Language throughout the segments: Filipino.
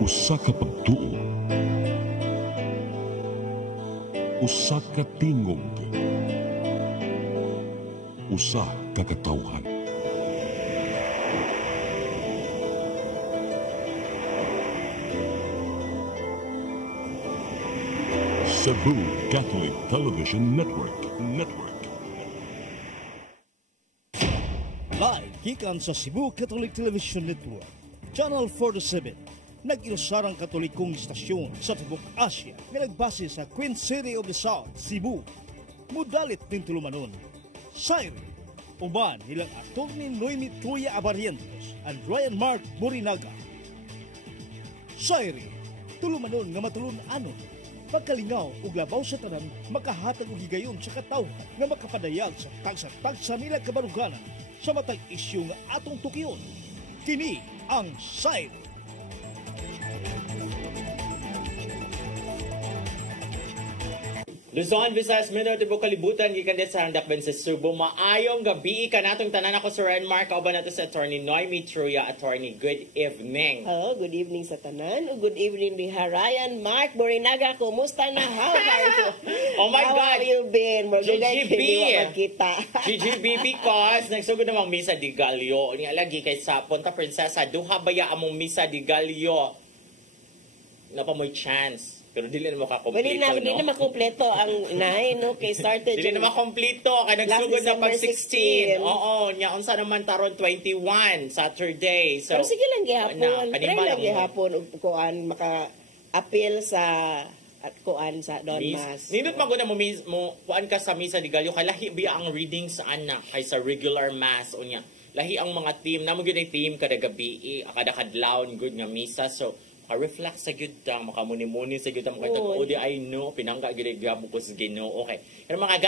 Usa ka pagtuo, usa ka tingog, usa ka katawhan. Cebu Catholic Television Network. Live gikan sa Cebu Catholic Television Network, Channel 47, nag-ilusarang katolikong istasyon sa Tibok Asia nga nagbase sa Queen City of the South, Cebu. Mudalit ng tulumanon, Sairi, uban nilang aktor ni Noemi Truya Abarientos and Ryan Mark Borinaga. Sairi, tulumanon nga matulun-anon, pagkalingaw ug labaw sa tanan, makahatag og higayon sa katawhan nga makapadayag sa tagsa-tagsa nila kabaruganan sa matag isyu nga atong tukiyon. Kini ang Sairi. Luzon, Visayas, Mindanao, Tibok, Kalibutan, gikan din sa handakben sa Subo. Maayong gabi ka natong tanan. Ako sa Ryan Mark, kauban nato sa Attorney Noemi Truya. Attorney, good evening. Hello, good evening sa tanan. Good evening ni Ryan Mark Borinaga. Kumusta na? How are you? Oh my God! How have you been? GGB! Kita. GGB because nagsugod namang Misa di Gallo. Ni alagi kay sa Punta Princesa, duha baya among Misa di Gallo. Napamoy chance. Pero dili na makakompleto, no? Hindi na makompleto ang inahay, no? Kay started dili na makompleto. Kaya nagsugod na pag 16. Oo, niya unsa naman taron 21, Saturday. So, pero sige lang gihapon. Try lang gihapon ug kuan maka-appeal sa at kuan sa Don Mas. Nindot maguna mo kuan ka sa Misa di Gallo kay lahi biya ang reading sa ana kay sa regular mass unya. Lahi ang mga team, namo gyud ay team kada gabi, kada kadlawon good nga misa. So reflect sa gyud ta makamuni-muni sa gyud ta makita ko di I know pinangga gyud gabo ko sa Ginoo. Okay, pero mga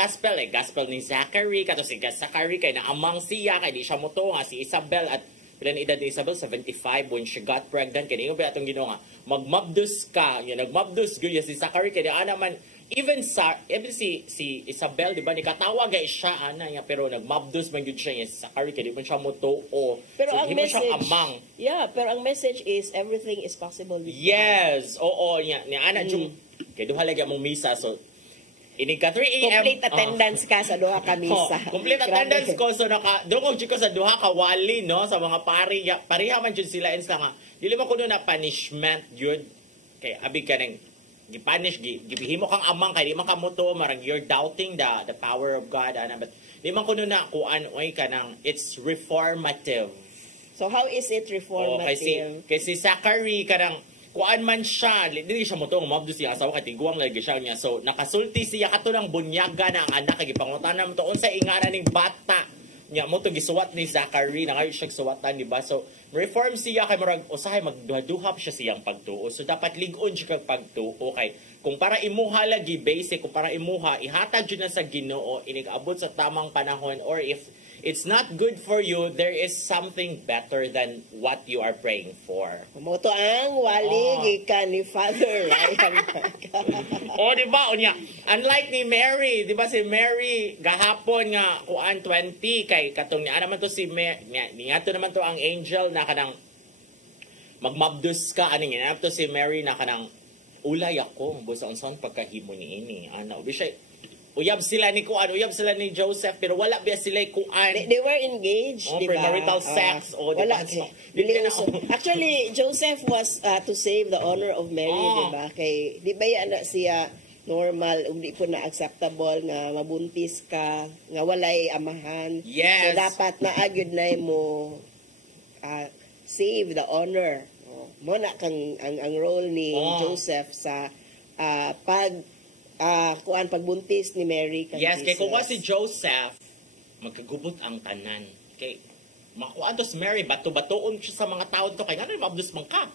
gospel ni Zachary kato si Zachary kay na amang siya kay di siya moto nga si Isabel at pilan edad ni Isabel 75 when she got pregnant kay niyo ba atong Ginoo nga magmabdus ka nya nagmabdus gyud si Zachary kay ana man even si Isabel di ba ni katawag gay siya ana nya pero nagmabdus man gyud siya si Zachary kay di man siya moto pero so, ang message amang pero ang message is everything is possible with yes God. Oo nya ni ana jung kay duha lagi among misa so ini ka 3 AM. Complete attendance ka sa duha ka misa. Complete attendance ko. So, dungog ko sa duha ka wali, no? Sa mga pariha man dyan sila. Insta nga, dili mo ko na punishment, yun. Kaya, abig ka nang, gipanish, gibihimo kang amang, kaya di man ka moto, marang you're doubting the power of God, ana. But, di man ko na kuan, oy ka nang, it's reformative. So, how is it reformative? Kasi Zachary, kanang, kuan man siya, dili siya mo to, mabdo siya asawa kay tiguang lagi siya niya. So nakasulti siya kato ng bunyaga na ang anak kay gipangutan-an mo to unsa ingana ning bata. Nya mo to gisuwat ni Zachary na kayo siya suwatan di ba? So reform siya kay murag usahay magduha-duha siya siyang pagtuo. So dapat lig-on siya kag pagtuo kay kung para imuha lagi basic kung para imuha ihatag jud na sa Ginoo inig-abot sa tamang panahon or if it's not good for you, there is something better than what you are praying for. Moto ang wali gikan ni Father Ryan. Di ba? Unya, unlike ni Mary, di ba si Mary gahapon nga kuan 20 kay katong niya naman to si niyato naman to ang angel na kanang magmabdus ka ani nga to si Mary na kanang ulay ako busa unsaon pagkahimo ni ini. Ana, ubi siya uyab sila ni kuan, uyab sila ni Joseph pero wala biya sila kuan. They were engaged, di ba? Premarital sex wala. Actually, Joseph was to save the honor of Mary, di ba? Kay di ba yan siya normal, hindi po na acceptable nga mabuntis ka, nga walay amahan. Yes. So dapat na agyud na mo save the honor. Mo na kang ang role ni Joseph sa kuan pagbuntis ni Mary kay yes, kay kung si Joseph magkagubot ang tanan. Kay makuan to si Mary bato-batoon siya sa mga tao to kay ngano mabdus man ka.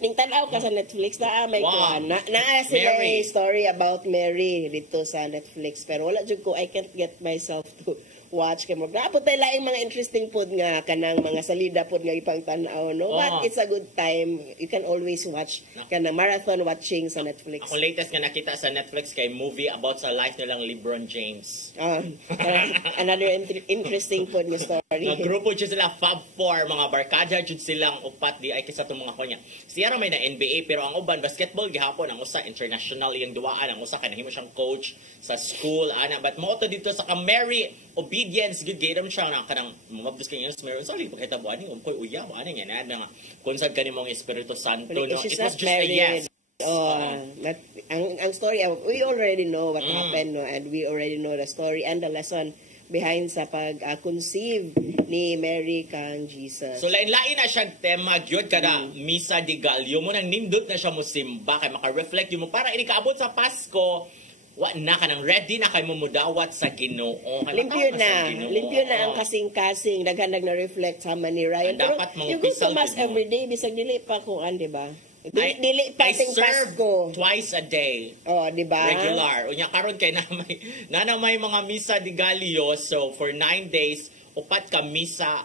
Ning tan-aw ka sa Netflix na may kuan na sila story about Mary dito sa Netflix pero wala jud ko I can't get myself to watch kay mo grapo tay laing mga interesting pod nga kanang mga salida pod nga ipang tan-aw no but it's a good time you can always watch kanang marathon watching sa Netflix. Ako latest nga nakita sa Netflix kay movie about sa life nilang LeBron James. Another interesting pod nga story Nga grupo dyan sila, Fab Four, mga barkada dyan silang upat di ay kisa itong mga kanya. Siya may na NBA, pero ang uban, basketball gihapon, ang usa, international yung duwaan, ang usa, kanahimo siyang coach sa school, ana. But mo to dito sa Mary Obedience, good gayam siya, na kanang mabdos kanyang Mary, sorry, pagkitabuan niyo, koy uyaw, ano yan, nga, kung saan kanimong Espiritu Santo, no? It was just a yes. Ang story, we already know what happened, no? And we already know the story and the lesson behind sa pag-conceive ni Mary kang Jesus. So lain-lain na siyang tema gyud kada misa di Gallo mo nang nindot na siya mo simba kay maka-reflect mo para ini kaabot sa Pasko wa na kanang ready na kay mo mudawat sa Ginoo. Limpyo na ang kasing-kasing daghan na reflect sama ni Ryan. Pero yung gusto mas everyday bisag dili pa kuan, di ba? Dili pa ting Pasko twice a day. Oh, di ba? Regular. Unya karon kay na may mga misa di Gallo, so for 9 days upat ka misa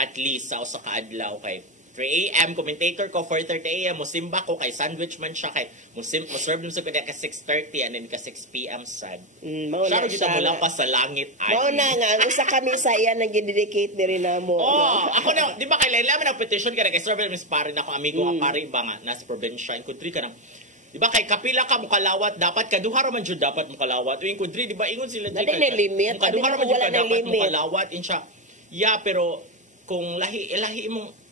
at least sa usa ka adlaw kay 3 a.m. commentator ko 4:30 a.m. Musimba ko kay sandwich man siya kay serve dum sa kada ka 6:30 and then ka 6 p.m. sad. Siya kita mula pa sa langit ay. Mao na nga ang usa ka misa iyan nang gidedicate diri namo. Ako na di ba kay Layla man ang petition kada kay serve Miss Pare na ko amigo ka pare ba nga nasa probinsya in country ka nang di ba kay kapila ka mo kalawat dapat kaduha ra man jud dapat mo kalawat uing country di ba ingon sila di kay limit kaduha ra man jud dapat mo kalawat insya yeah pero kung lahi imong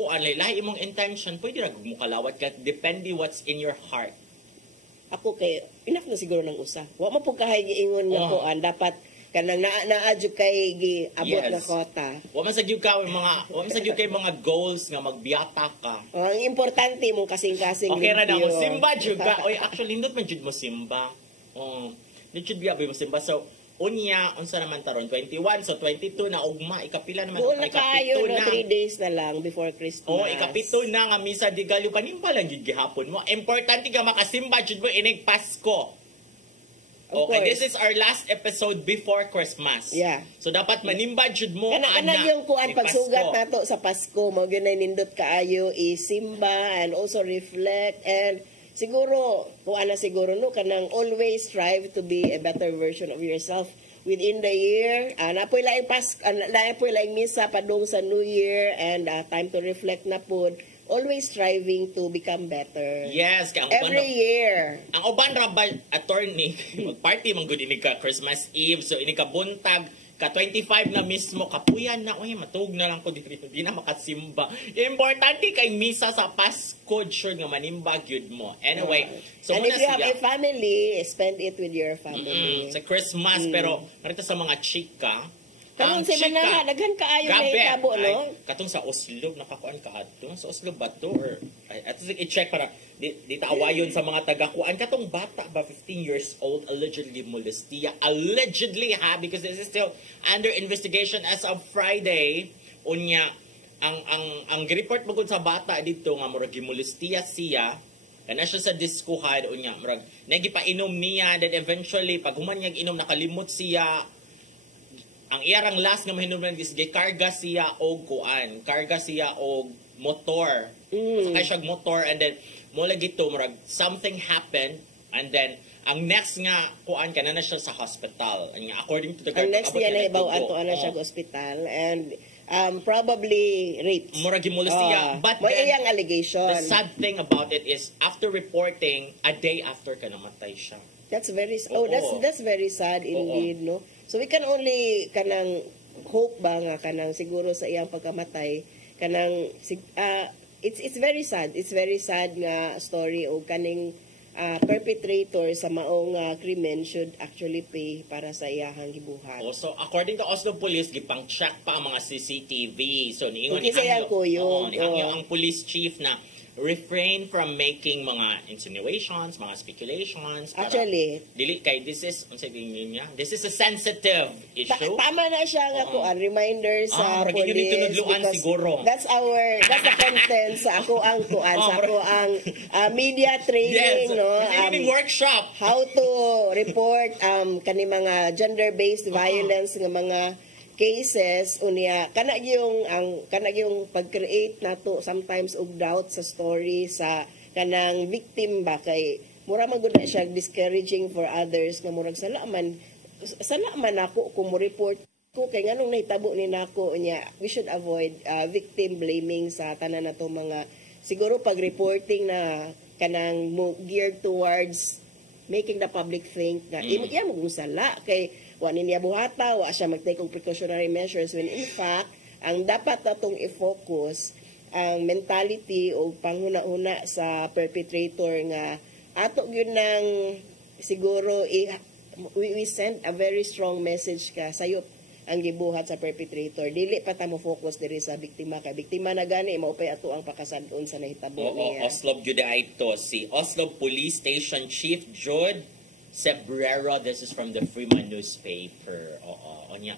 lahi imong intention, pwede ra mo kalawat ka, depende what's in your heart. Ako kay enough na siguro ng usa. Wa mo pud kahay giingon nga kuan dapat kanang naadyo kay giabot na kota. Wa man sa gyud kay mga goals nga magbiyata ka. Ang importante mong kasing-kasing. Okay ra na mo simba jud ka. Oy actually nindot man jud mo simba. Nindot jud biya mo simba. So unya, unsa naman taron? 21, so 22 na ugma, ikapila naman. Buol na kayo, no, 3 days na lang before Christmas. Ikapito na nga misa di Gallo, panimba lang yung gihapon mo. Importante ka makasimba, jud mo inig Pasko. Okay, this is our last episode before Christmas. Yeah. So dapat manimba jud mo, Kana yung kuan pagsugat nato sa Pasko, mao gyud na nindot kaayo isimba and also reflect and siguro, kung ano siguro, no, kanang always strive to be a better version of yourself within the year. Napoy laing misa padung sa New Year and time to reflect na po. Always striving to become better. Yes. Every year. Ang uban ra ba, attorney, mag-party man gud ini ka Christmas Eve, so ini ka buntag, ka-25 na mismo, kapuyan na, matug na lang ko dito, di na makasimba. Importante kay misa sa Pasko, sure nga manimba gyud mo. Anyway, so and if you have a family, spend it with your family. Sa Christmas, pero marita sa mga chika, kanong si Manaha, daghan kaayo na itabo, no? Katong sa Oslo, nakakuan ka ato. Sa Oslo ba to? Or, at least i-check para, di taawayon sa mga taga-kuan. Katong bata ba, 15 years old, allegedly molestia. Allegedly, because this is still under investigation as of Friday. Unya, ang report mo sa bata dito, nga murag gimolestia siya, kana siya sa diskuhan, unya, murag, nagipainom niya, then eventually, pag human niyang inom, nakalimot siya, ang iyarang last nga mahinumlan is karga siya og kuan, karga siya og motor. Sakay siya motor and then mo lagi to murag something happened and then ang next nga kuan kana na siya sa hospital. According to the ang next niya na ibaw ato ana siya sa hospital and probably raped. Murag gimulus siya. But may iyang allegation. The sad thing about it is after reporting, a day after ka namatay siya. That's very that's very sad indeed, no? So we can only kanang hope ba nga kanang siguro sa iyang pagkamatay kanang it's very sad. It's very sad nga story o kaning perpetrator sa maong krimen should actually pay para sa iyahang gibuhat. So according to Oslo Police, gipang-check pa ang mga CCTV. So niingon ni ang police chief na refrain from making mga insinuations, mga speculations. Actually, dili kay this is a sensitive issue. Tama na siya nga kuan reminder sa police siguro. That's the content sa ako ang kuan sa ako ang media training, yes, no, workshop how to report kani mga gender-based violence nga mga cases unya kana yung pag-create nato sometimes og doubt sa story sa kanang victim ba kay mura man gud na siya discouraging for others nga murag sala man ako kung mo report ko Pasko kay nganong nahitabo ni nako niya, we should avoid victim blaming sa tanan nato mga siguro pag reporting na kanang geared towards making the public think na iya mo kung sala kay wa niya buhata wa siya mag-take og precautionary measures when in fact ang dapat natong i-focus ang mentality o panghuna-huna sa perpetrator nga ato gyud nang siguro we send a very strong message ka sayop ang gibuhat sa perpetrator. Dili pa ta mo focus diri sa biktima kay biktima na gani maupay ato ang pakasadon sa nahitabo niya. Oslob jud ito si Oslob Police Station Chief Jude Sebrero. This is from the Freeman newspaper. Onya.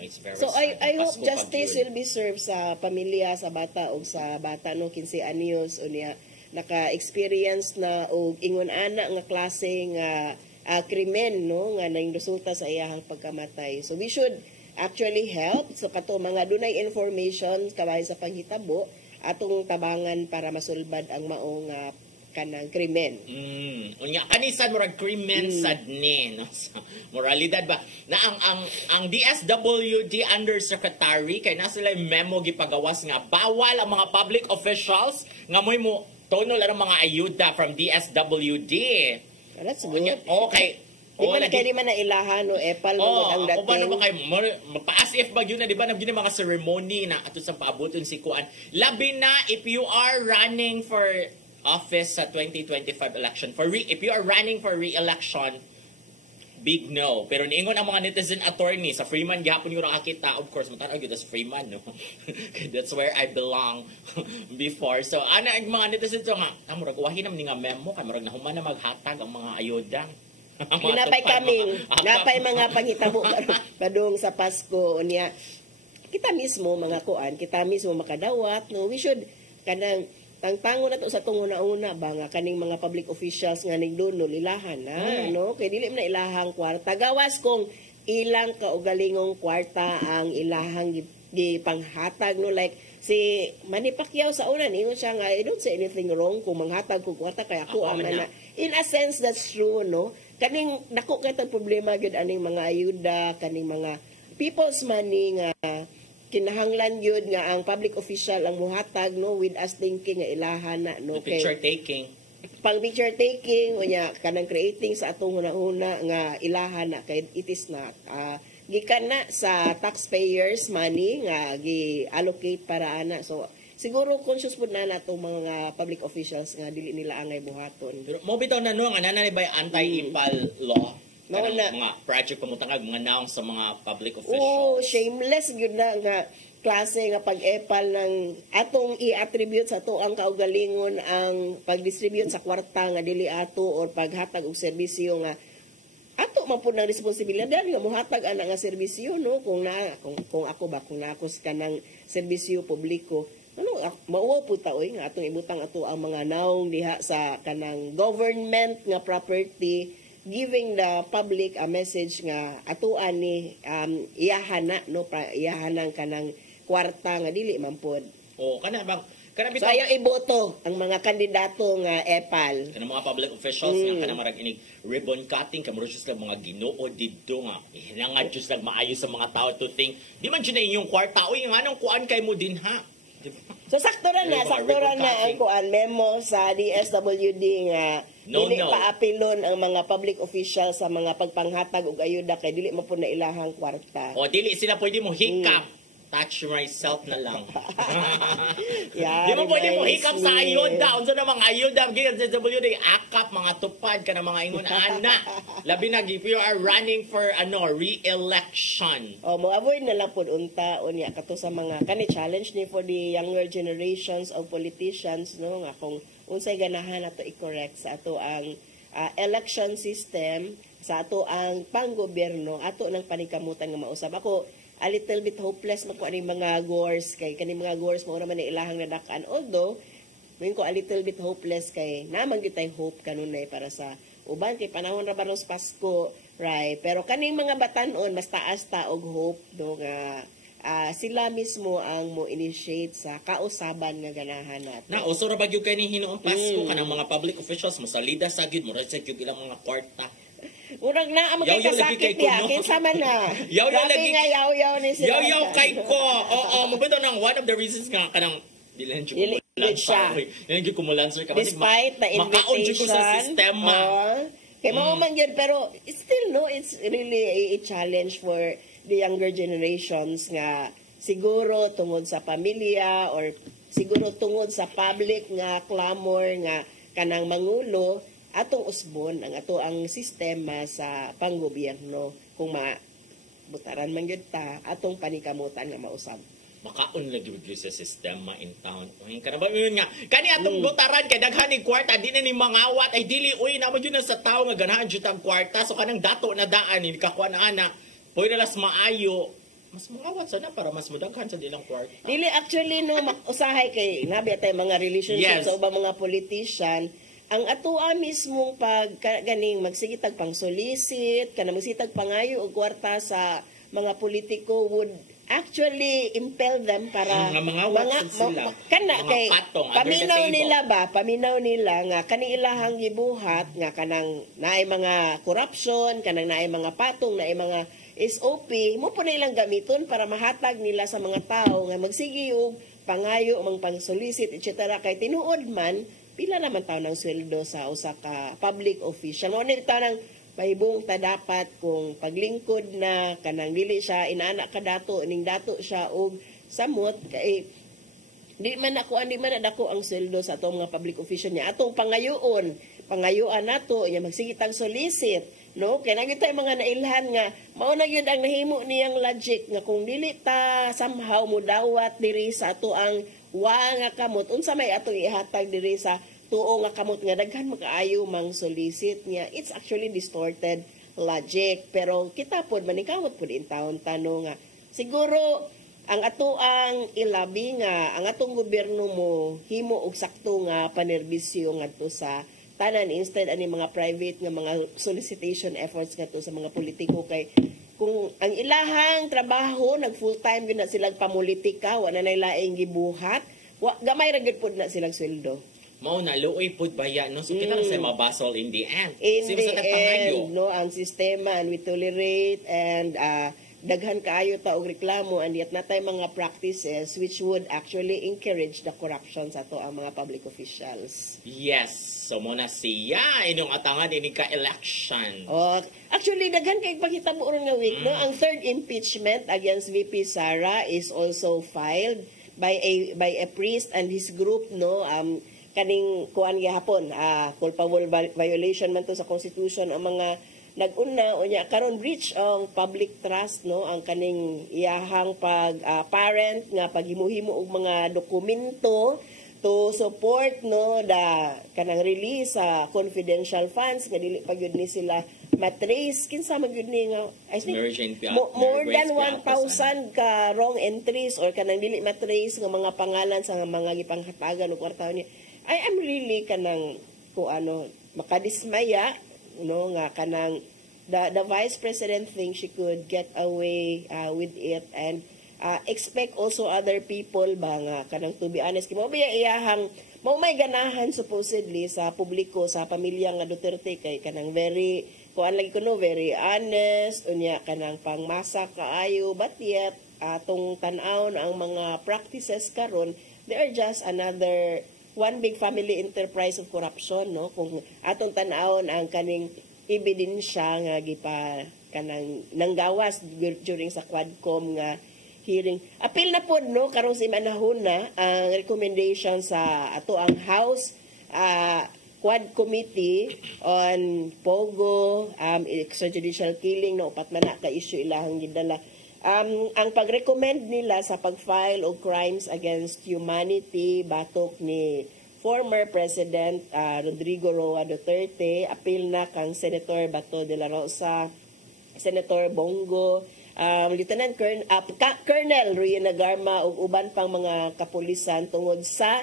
It's very so sad. I hope justice will be served sa pamilya sa bata o sa bata no 15 anyos unya naka-experience na og ingon ana nga klase nga krimen no nga nang resulta sa iyahang pagkamatay. So we should actually help so kato mga dunay information kabay sa panghitabo atong tabangan para masulbad ang maong kanang krimen. Unya kanisan murag krimen sad ni no. So, moralidad ba na ang DSWD Undersecretary kay na sila memo gipagawas nga bawal ang mga public officials nga moy mo tonol ang mga ayuda from DSWD. That's good. Okay. Di ba na kaya man na ilahan o epal mo ang dating? O ba naman kayo, pa-as if ba yun na, di ba, nabigyan mga ceremony na ato sa paabuton si Kuan. Labi na if you are running for office sa 2025 election, if you are running for re-election, big no. Pero niingon ang mga netizen attorney sa Freeman gihapon yung nakakita, of course, matanaw yun as Freeman, no? That's where I belong before. So, ana ang mga netizen so nga, murag wahin naman nga memo, kay murag nahuman na maghatag ang mga ayuda. Napay kaming, napay mga panghitabo padung sa Pasko niya. Kita mismo mga kuan, kita mismo makadawat, no? We should kanang tangtango na to sa tunguna-una ba nga kaning mga public officials nga nigdunol ilahan na no kay dili man na ilahang kwarta gawas kung ilang kaugalingong kwarta ang ilahang gipanghatag no like si Manny Pacquiao sa una ningon siya nga I don't say anything wrong kung manghatag ko kwarta kay ako ang na in a sense that's true no kaning dako katong problema gyud aning mga ayuda kaning mga people's money nga kinahanglan yun nga ang public official ang muhatag no with us thinking nga ilahan na no kay picture taking pang picture taking unya kanang creating sa atong hunahuna nga ilahan na kay it is not gikan na sa taxpayers money nga gi-allocate para ana so siguro conscious pud na natong mga public officials nga dili nila angay buhaton pero mo bitaw na no nga nanay ba anti-impal law no, na, mga project pamutangag mga naong sa mga public officials. Oh, shameless gyud na nga klase nga pag-epal ng atong i-attribute sa to ang kaugalingon ang pag-distribute sa kwarta nga dili ato or paghatag og serbisyo nga ato man pud ng responsibilidad nga mohatag ana nga serbisyo no kung ako ba kung naakos ka ng serbisyo publiko ano mauwa po ta oy nga atong ibutang ato ang mga naong diha sa kanang government nga property giving the public a message nga atuan ni iyahana no iyahanang kanang kwarta nga dili man pod. Kana bang so ayaw iboto ang mga kandidato nga epal. Kanang mga public officials nga kanang marag inig ribbon cutting kamuro just lang mga Ginoo didto nga hinangad just lang maayo sa mga tao to think di man jud na inyong kwarta oy nganong kuan kay mo din ha. So sakto ra na ang kuan memo sa DSWD nga dili pa apilon ang mga public officials sa mga pagpanghatag og ayuda kay dili man pud na ilahang kwarta. O dili sila pwede mo hikap. Touch myself na lang. Yeah, di mo pwede mo hikap sa ayuda. Unsa na mga ayuda DSWD akap mga tupad ka na mga ingon ana. Labi na if you are running for re-election. Mo avoid na lang pud unta unya kato sa mga kani challenge ni for the younger generations of politicians no nga kung unsay ganahan nato i-correct sa ato ang election system sa ato ang panggobyerno ato nang panikamutan nga mausab ako a little bit hopeless magkuha ni mga gores kay kani mga gores mo naman ilahang nadakan although ngayon ko a little bit hopeless kay naman gyud tay hope kanunay para sa uban kay panahon ra baros Pasko right pero kaning mga batan-on mas taas ta og hope do nga sila mismo ang mo initiate sa kausaban nga ganahan natin. Na uso ra ba gyud kay ni hinuon Pasko kanang mga public officials mo salida sa gyud mo ra sa gyud ilang mga kwarta. Murag na amo kay Yaw-yaw lagi kasakit kay ya. kuno. Kinsa man na. Yaw-yaw Grabe lagi- nga yaw-yaw ni sila. Yaw-yaw kay ko. Oo, mabito nang one of the reasons nga kanang dili Dili siya. Dili kumulancer ka. Despite the Makaon jud ko invitation. sa sistema. Kaya mao man yun, pero still no, it's really a challenge for the younger generations nga siguro tungod sa pamilya or siguro tungod sa public nga clamor nga kanang mangulo atong usbon ang ato ang sistema sa panggobyerno kung butaran man gyud ta atong panikamutan nga mausab. Makaon lagi gyud sa sistema in town. Uy, kana ba yun nga? Kani atong butaran kay daghan ni kwarta di na ni mangawat ay dili uy na mo gyud na sa tawo nga ganahan jud ang kwarta so kanang dato na daan ni kakuan ana. Pwede las maayo. Mas mangawat sana para mas mudaghan sa dilang kwarta. Dili actually no usahay kay nabi tay mga relationships Yes. sa ubang mga politician ang atoa mismong ganing magsigitag pang solicit kana magsitag pangayo og kwarta sa mga politiko would actually impel them para Nga mangawat sila. kana Mga kay patong under the paminaw nila nga kani ilahang gibuhat nga kanang naay mga corruption kanang naay mga patong naay mga SOP mo po na ilang gamiton para mahatag nila sa mga tao nga magsigi og pangayo mang pang-solicit etc. kay tinuod man pila naman taon ng sweldo sa usa ka public official. Mo ni taon ng mahibong ta dapat kung paglingkod na kanang dili siya inaanak ka dato ning dato siya og samot kay di man ako ang sweldo sa atong mga public official niya atong pangayoon nato iya magsigitang solicit no kay nagitay mga nailhan nga mao na gyud ang nahimo niyang logic nga kung dili ta somehow mo dawat diri sa ato ang nga kamot unsa may atong ihatag diri sa tuo nga kamot nga daghan makaayo mang solicit niya it's actually distorted logic pero kita pod manikawat pod in taon tanong nga siguro ang ato ang ilabi nga ang atong gobyerno mo himo og sakto nga panerbisyo ngadto sa tanan instead ani mga private nga mga solicitation efforts ngadto sa mga politiko kay kung ang ilahang trabaho nag full time gyud na silang pamulitika wa na laing gibuhat gamay ra gyud pod na silang sweldo. Mao na luoy pud baya no so kita na sa mabasol in the end. In Sino the sa tagpangayo? end, no, ang sistema and we tolerate and daghan kaayo ta og reklamo and yet natay mga practices which would actually encourage the corruption sa to ang mga public officials. Yes. So mo na siya inyong atangan ini ka election. Oh, actually daghan kay pakitabo ron nga week no ang third impeachment against VP Sara is also filed by a priest and his group no kaning kuan gihapon culpable violation man to sa constitution ang mga nag-una unya karon breach of public trust no ang kaning iyahang parent nga paghimuhimo og mga dokumento to support no kanang release sa confidential funds nga dili pa gyud ni sila matrace kinsa man gyud ni nga I think more than 1,000 ka wrong entries or kanang dili matrace nga mga pangalan sa mga gipanghatagan og kwartaho ni I am really kanang makadismaya no nga kanang the vice president thinks she could get away with it and expect also other people ba nga kanang to be honest mo ba iyahang mao may ganahan supposedly sa publiko sa pamilya nga Duterte kay kanang very very honest unya kanang pangmasa kaayo but yet atong tan-aw ang mga practices karon they are just another one big family enterprise of corruption no kung atong tan-aw ang kaning ebidensya nga gipa kanang nanggawas during sa Quadcom nga hearing. Apil na po no karong sa imanahon na ang recommendation sa ato ang House Quad Committee on Pogo extrajudicial killing no upat man na ka issue ilahang gidala. Ang pag-recommend nila sa pag-file og crimes against humanity batok ni former President Rodrigo Roa Duterte apil na kang Senator Bato de la Rosa, Senator Bongo, Lieutenant Colonel Ruyena Garma ug uban pang mga kapulisan tungod sa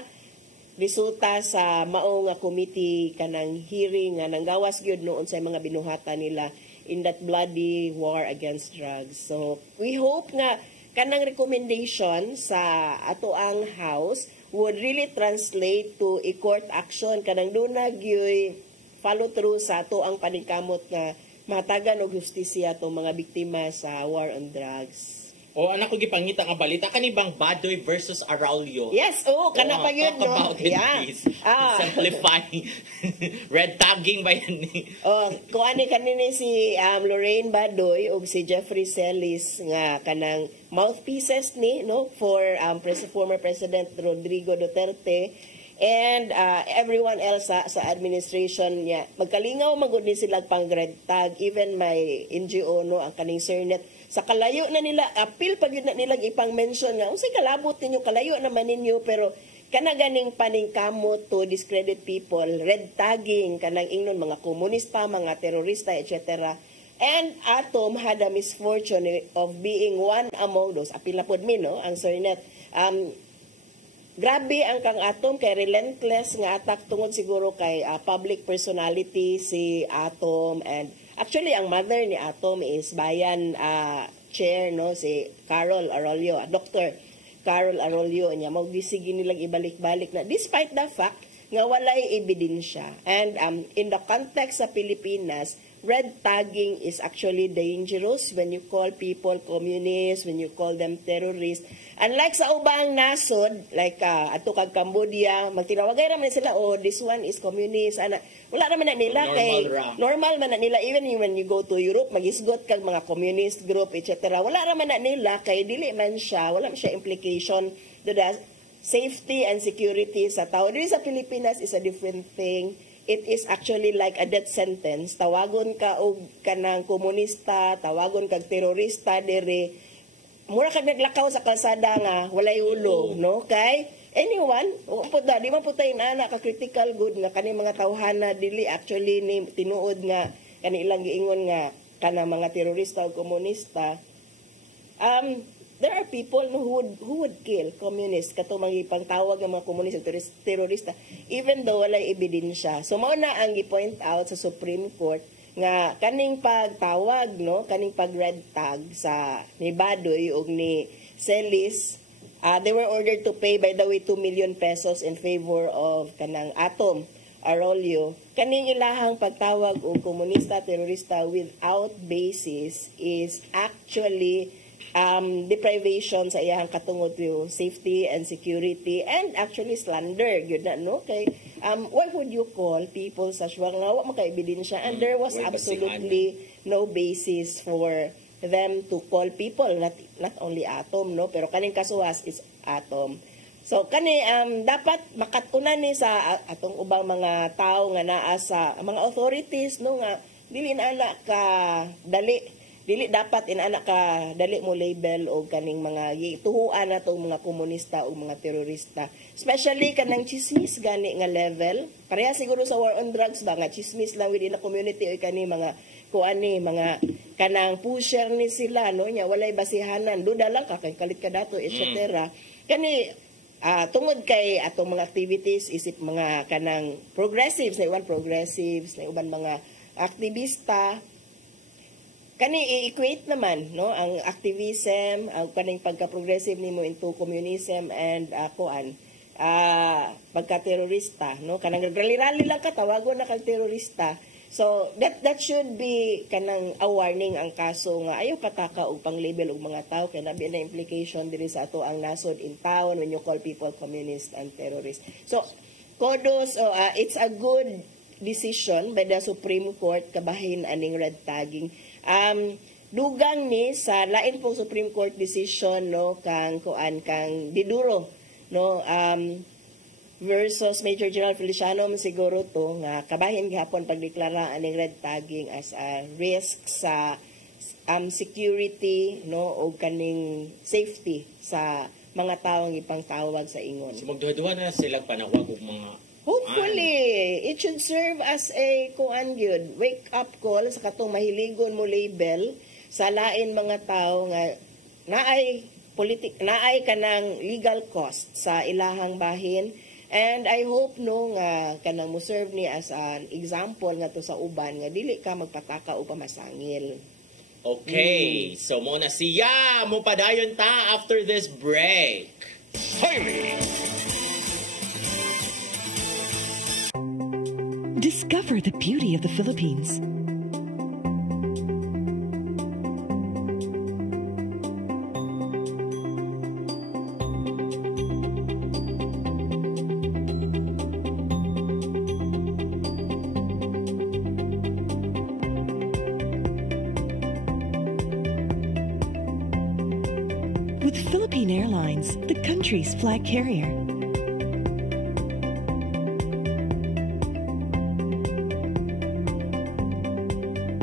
resulta sa mao nga committee kanang hearing nga nanggawas gyud noon sa mga binuhatan nila in that bloody war against drugs. So we hope nga kanang recommendation sa ato ang House would really translate to a court action kanang duna gyoy follow through sa ato ang panikamot nga matagan og justisya tong mga biktima sa war on drugs. O anak ko gipangita nga balita kanibang Badoy versus Araulio. Yes, kana pa yun, talk no? about it, Yeah. please. Simplify. Red tagging ba yan ni? Kung ani kanini si Lorraine Badoy ug si Jeffrey Celis nga kanang mouthpieces ni no for former President Rodrigo Duterte and everyone else sa administration niya. Magkalingaw magud ni sila pang red tag, even my NGO no ang kaning Sernet sa kalayo na nila appeal pag yun na nilang ipang mention nga unsay kalabot ninyo, kalayo naman ninyo, pero kana ganing paningkamot to discredit people, red tagging kanang ingnon mga komunista, mga terorista, etc. And Atom had a misfortune of being one among those. Apil na pod mi no ang Sernet. Grabe ang kang Atom, kay relentless nga attack tungod siguro kay public personality si Atom. And actually ang mother ni Atom is bayan chair no, si Carol Arroyo, Dr. Carol Arroyo niya. Magdisigi nilang ibalik-balik na despite the fact nga walay ebidensya. And in the context sa Pilipinas, red tagging is actually dangerous when you call people communists, when you call them terrorists. Unlike sa ubang nasod, like ato kag Cambodia, magtinawagay raman sila, oh, this one is communist. Wala naman na nila normal man na nila. Even when you go to Europe, magisgot kag mga communist group, etc. Wala naman na nila, kay dili man siya, wala man siya implication to the safety and security sa tao. Dili sa Pilipinas is a different thing. It is actually like a death sentence. Tawagon ka og kanang komunista, tawagon kag terorista diri. Mura kag naglakaw sa kalsada nga walay ulo, no? Kay anyone, di man putay na ka critical good nga kani mga tawhana dili actually ni tinuod nga kani ilang giingon nga kana mga terorista o komunista. There are people who would kill communists kato magipang tawag ng mga komunista terorista even though walay ebidensya. So mao na ang gi-point out sa Supreme Court nga kaning pagtawag no, kaning pag red tag sa ni Badoy ug ni Celis, they were ordered to pay by the way 2 million pesos in favor of kanang Atom Arroyo. Kaning ilahang pagtawag og komunista terorista without basis is actually deprivation sa iyang katungod to safety and security and actually slander gyud na no, kay why would you call people such nga wa maka-ebidensya, and there was absolutely no basis for them to call people, not only Atom no, pero kaning kasuwas is Atom. So kani dapat makatunan ni sa atong ubang mga tao nga naa sa mga authorities no nga dili na ka dili dapat inana ka dali mo label o kaning mga tuhuan na tong mga komunista o mga terorista, especially kanang chismis gani nga level. Pareha siguro sa war on drugs ba nga chismis lang within the community o kani mga kuani mga kanang pusher ni sila no nya walay basihanan, duda lang ka kay kalit ka dato etc. Kani tungod kay atong mga activities isip mga kanang progressives na uban mga aktivista kani i-equate naman no ang activism, ang kaning pagka-progressive nimo into communism and pagka-terorista no, kanang rally lang ka tawagon na kag terorista. So that should be kanang a warning ang kaso nga ayaw pataka og pang-label og mga tao kay nabi na implication diri sa ato ang nasod in town when you call people communist and terrorist. So kudos, it's a good decision by the Supreme Court kabahin aning red tagging. Dugang ni sa lain pong Supreme Court decision no kang Diduro no versus Major General Feliciano siguro to nga kabahin gihapon pagdeklara aning red tagging as a risk sa security no o kaning safety sa mga tawo nga ipangtawag sa ingon. So magduha-duha na silang panawag og mga hopefully, it should serve as a wake-up call sa katong mahiligon mo label sa lain mga tao nga naay kanang legal cost sa ilahang bahin. And I hope no nga kanang mo serve ni as an example nga to sa uban nga dili ka magpataka o pamasangil. Okay, so mo na siya mo padayon ta after this break. Highly Discover the beauty of the Philippines. with Philippine Airlines, the country's flag carrier.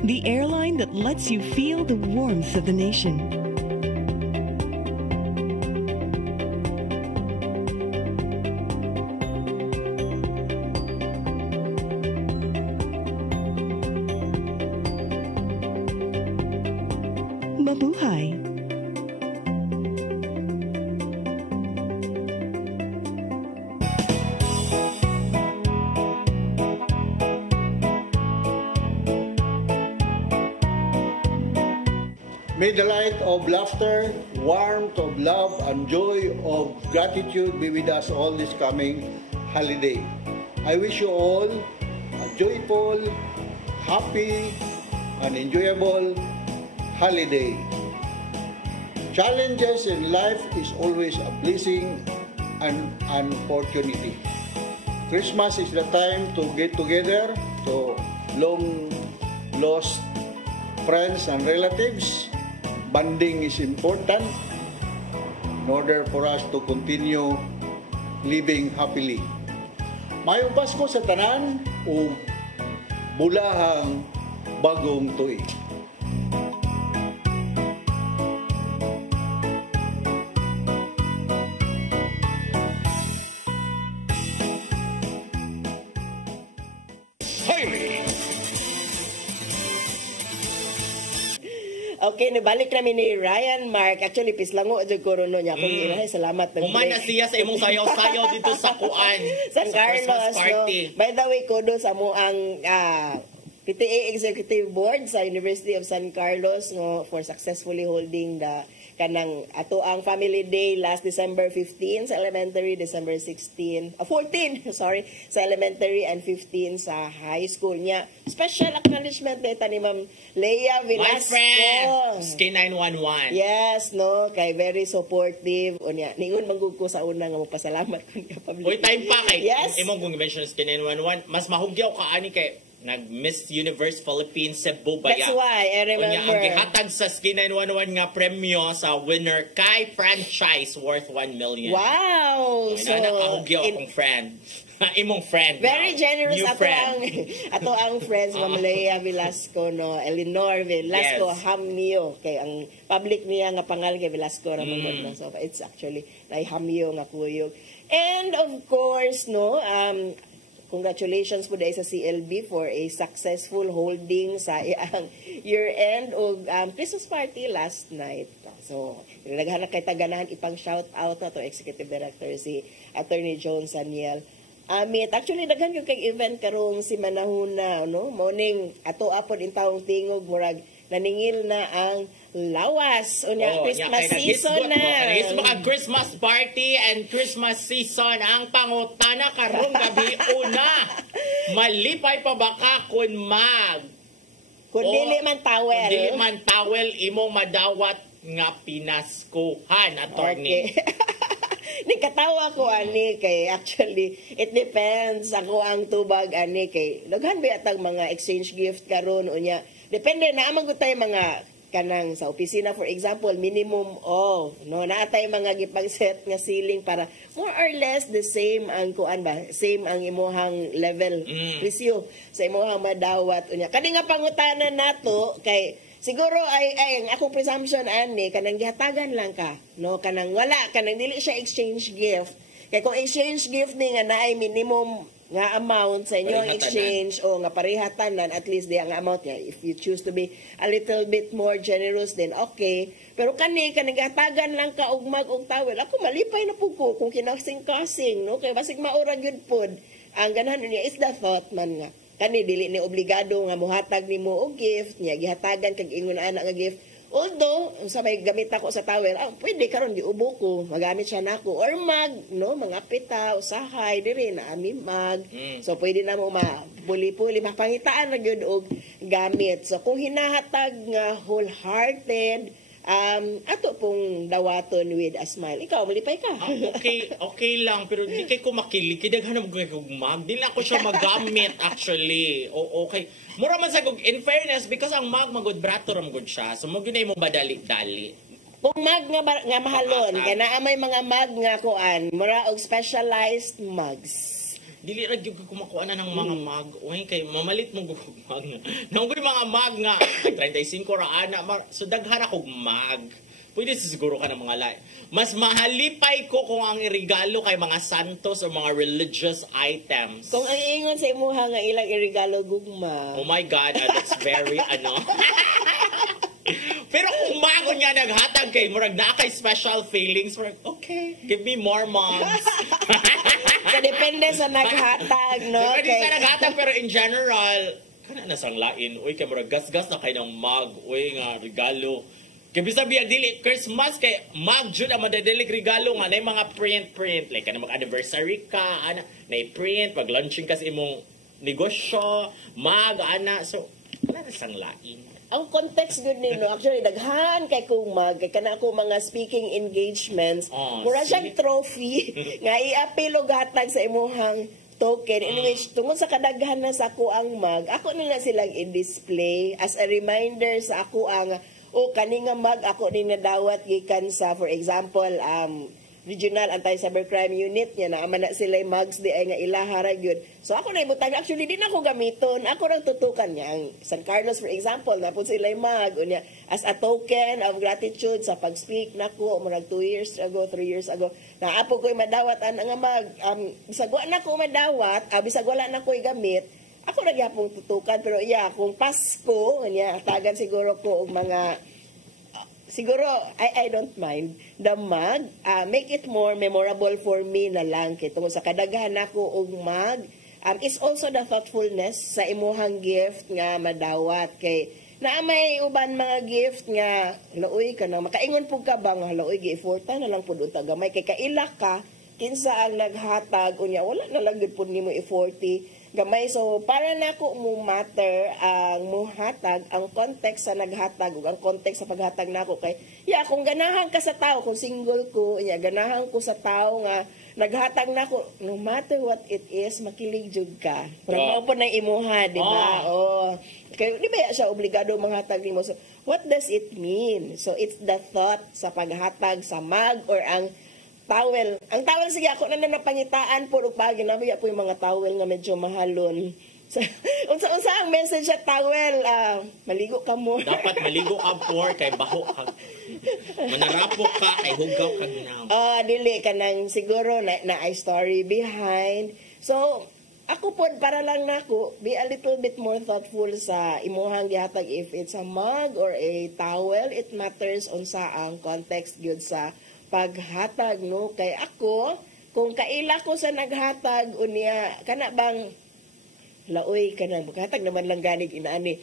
The airline that lets you feel the warmth of the nation. Mabuhay! May the light of laughter, warmth of love, and joy of gratitude be with us all this coming holiday. I wish you all a joyful, happy, and enjoyable holiday. Challenges in life is always a blessing and an opportunity. Christmas is the time to get together to long lost friends and relatives. Bonding is important in order for us to continue living happily. Mayong Pasko sa tanan o bulahang bagong tuig. Okay, nabalik namin ni Ryan Mark. Actually, pislango dyan ko ron niya. Kung ginay, salamat. Humana siya sa imong sayaw-sayaw dito sa Kuan. San Carlos, no? By the way, kudos sa mo ang PTA Executive Board sa University of San Carlos no, for successfully holding the kanang ato ang Family Day last December 15 sa elementary, December 14 sorry, sa elementary and 15 sa high school niya. Special acknowledgement data ni Ma'am Leia Velasco. My friend, SK911. Yes, no, kay very supportive. Unya, ningon manggug ko sa una nga magpasalamat ko niya public. Uy, time pa kay. Yes. Imong kung mention SK911, mas mahugyaw ka ani kay nag-Miss Universe Philippines Cebu Baya. That's why, I remember. Ang gihatag sa SK911 nga premyo sa winner kay franchise worth 1 million. Wow! So, nakahugyaw akong friend. Imong friend. Very generous New ato friend. ato ang friends, Ma'am Leia Velasco, no, Eleanor Velasco, Yes. Hamyo. Kay ang public niya nga pangalan kay Velasco Ramon. No? So, it's actually na Hamyo nga kuyog. And of course, no, congratulations po dahil sa CLB for a successful holding sa iyang year-end o Christmas party last night. So, naghanap kay taganahan ipang shout-out na to Executive Director si Attorney John Saniel. Actually, daghan yung kay event karong si Manahuna, no? Morning, ato apod in taong tingog, murag naningil na ang lawas. O niya, Christmas season na. Is mga Christmas party and Christmas season ang pangutana karong gabi una. Malipay pa baka kun Kung dili man towel. Kung dili man towel, imong madawat nga pinaskuhan, attorney. Okay. Nikatawa ko ani kay actually it depends ako ang tubag ani kay daghan ba atang mga exchange gift karon unya depende na amang gutay mga kanang sa opisina for example minimum no naatay mga gipang set nga ceiling para more or less the same ang kuan ba same ang imuhang level presyo sa imuhang madawat unya kani nga pangutanan nato kay siguro ay ang akong presumption ani kanang gihatagan lang ka no kanang wala kanang dili siya exchange gift kay kung exchange gift ni nga naay minimum nga amount sa inyong exchange o nga parehatanan at least di ang amount niya if you choose to be a little bit more generous then okay pero kanang gihatagan lang ka og mag og towel ako malipay na pud ko kung kinasing-kasing no kay basig maura gyud pod ang ganahan niya is the thought man nga kani dili ni obligado nga mohatag nimo og gift niya gihatagan kag ingon ana nga gift although sa may gamit ako sa towel pwede karon giubo ko magamit siya nako or mag no mga pita usahay diri na ami mag so pwede na mo mapuli-puli mapangitaan na gyud og gamit so kung hinahatag nga wholehearted ato pong dawaton with a smile. Ikaw, malipay ka. Okay lang. Pero di kay ko makilig. Kaya daghan mo mag. Di na ako siya magamit actually. Okay. Mura man sa in fairness, because ang mag magod brato ram gud siya. So mo ginay mo madali-dali. Kung mag nga mahalon, kaya naamay mga mag nga kuan, mura og specialized mugs. Dili ra gyud ko kumakuha na ng mga mag. Uy kay mamalit mo gug mag. Nanggoy mga mag nga 35 ra ana so daghan ako mag. Pwede siguro ka ng mga mas mahalipay ko kung ang irigalo kay mga santos o mga religious items. Kung ang ingon sa imuha nga ilang irigalo gugma. Oh my God, that's very Pero kung mago niya naghatag kay murag na kay special feelings, murag, okay, give me more moms. So, depende sa naghatag, no? Depende sa naghatag, pero in general, kana nasang lain, uy, kay murag gas-gas na kayo ng mag, uy nga, regalo. Kaya bisabi ang dili, Christmas, kay mag jud ang madadilig regalo nga, na yung mga print, like, kana mag-anniversary ka, na print, pag-launching kasi imong negosyo, mag, so, kana nasang lain. Ang context good nino, actually, daghan kay kung mag, kay kana ko mga speaking engagements, mura siyang trophy, nga i-apil og hatag sa imuhang token, in which, tungod sa kadaghan na sa ako ang mag, ako na silang i-display as a reminder sa ako ang, kani nga mag, ako ni nadawat gikan sa, for example, Regional Anti-Cybercrime Unit niya na ama na sila yung mugs di ay nga ilahara yun. So ako na ibutang, actually din ako gamiton, ako nang tutukan niya. Ang San Carlos for example, napun sila yung mug, unya, as a token of gratitude sa pag-speak nako, murag 2 years ago, 3 years ago, naapo ko yung madawat nga mag, bisag wala na ko madawat, bisag wala na ko gamit, ako nagyapong tutukan, pero kung Pasko, tagan siguro ko og mga siguro, I don't mind. The mug, make it more memorable for me na lang. Kaya tungkol sa kadaghan ako og mug, it's also the thoughtfulness sa imuhang gift nga madawat. Kay na may uban mga gift nga, lauy ka na, makaingon po ka ba nga, lauy, gi-effortan na lang po doon tagamay. Kay kaila ka, kinsa ang naghatag, unya, wala na lang po ni mo i-40 gamay. So, para na ko mo matter ang muhatag, ang context sa naghatag, ang context sa paghatag na ako kay, kung ganahan ka sa tao, kung single ko, ganahan ko sa tao nga, naghatag na ako, no matter what it is, makilig jud ka. Parang po na imuha, di ba? Kaya, di ba siya obligado manghatag ni mo? So, what does it mean? So, it's the thought sa paghatag sa mag or ang towel. Ang towel, sige, ako na napangitaan po ug pagi na po yung mga towel nga medyo mahalon. Unsa ang message sa towel? Maligo ka mo. Dapat maligo ka por kay baho ka. Manarapok ka kay hugaw ka ginaw. Dili ka nang siguro na ay story behind. So, ako po, para lang nako, be a little bit more thoughtful sa imuhang gihatag. If it's a mug or a towel, it matters unsa ang context gyud sa paghatag, no? Kay ako, kung kaila ko sa naghatag, unya, kana bang, laoy, kanang, maghatag naman lang ganig inaani,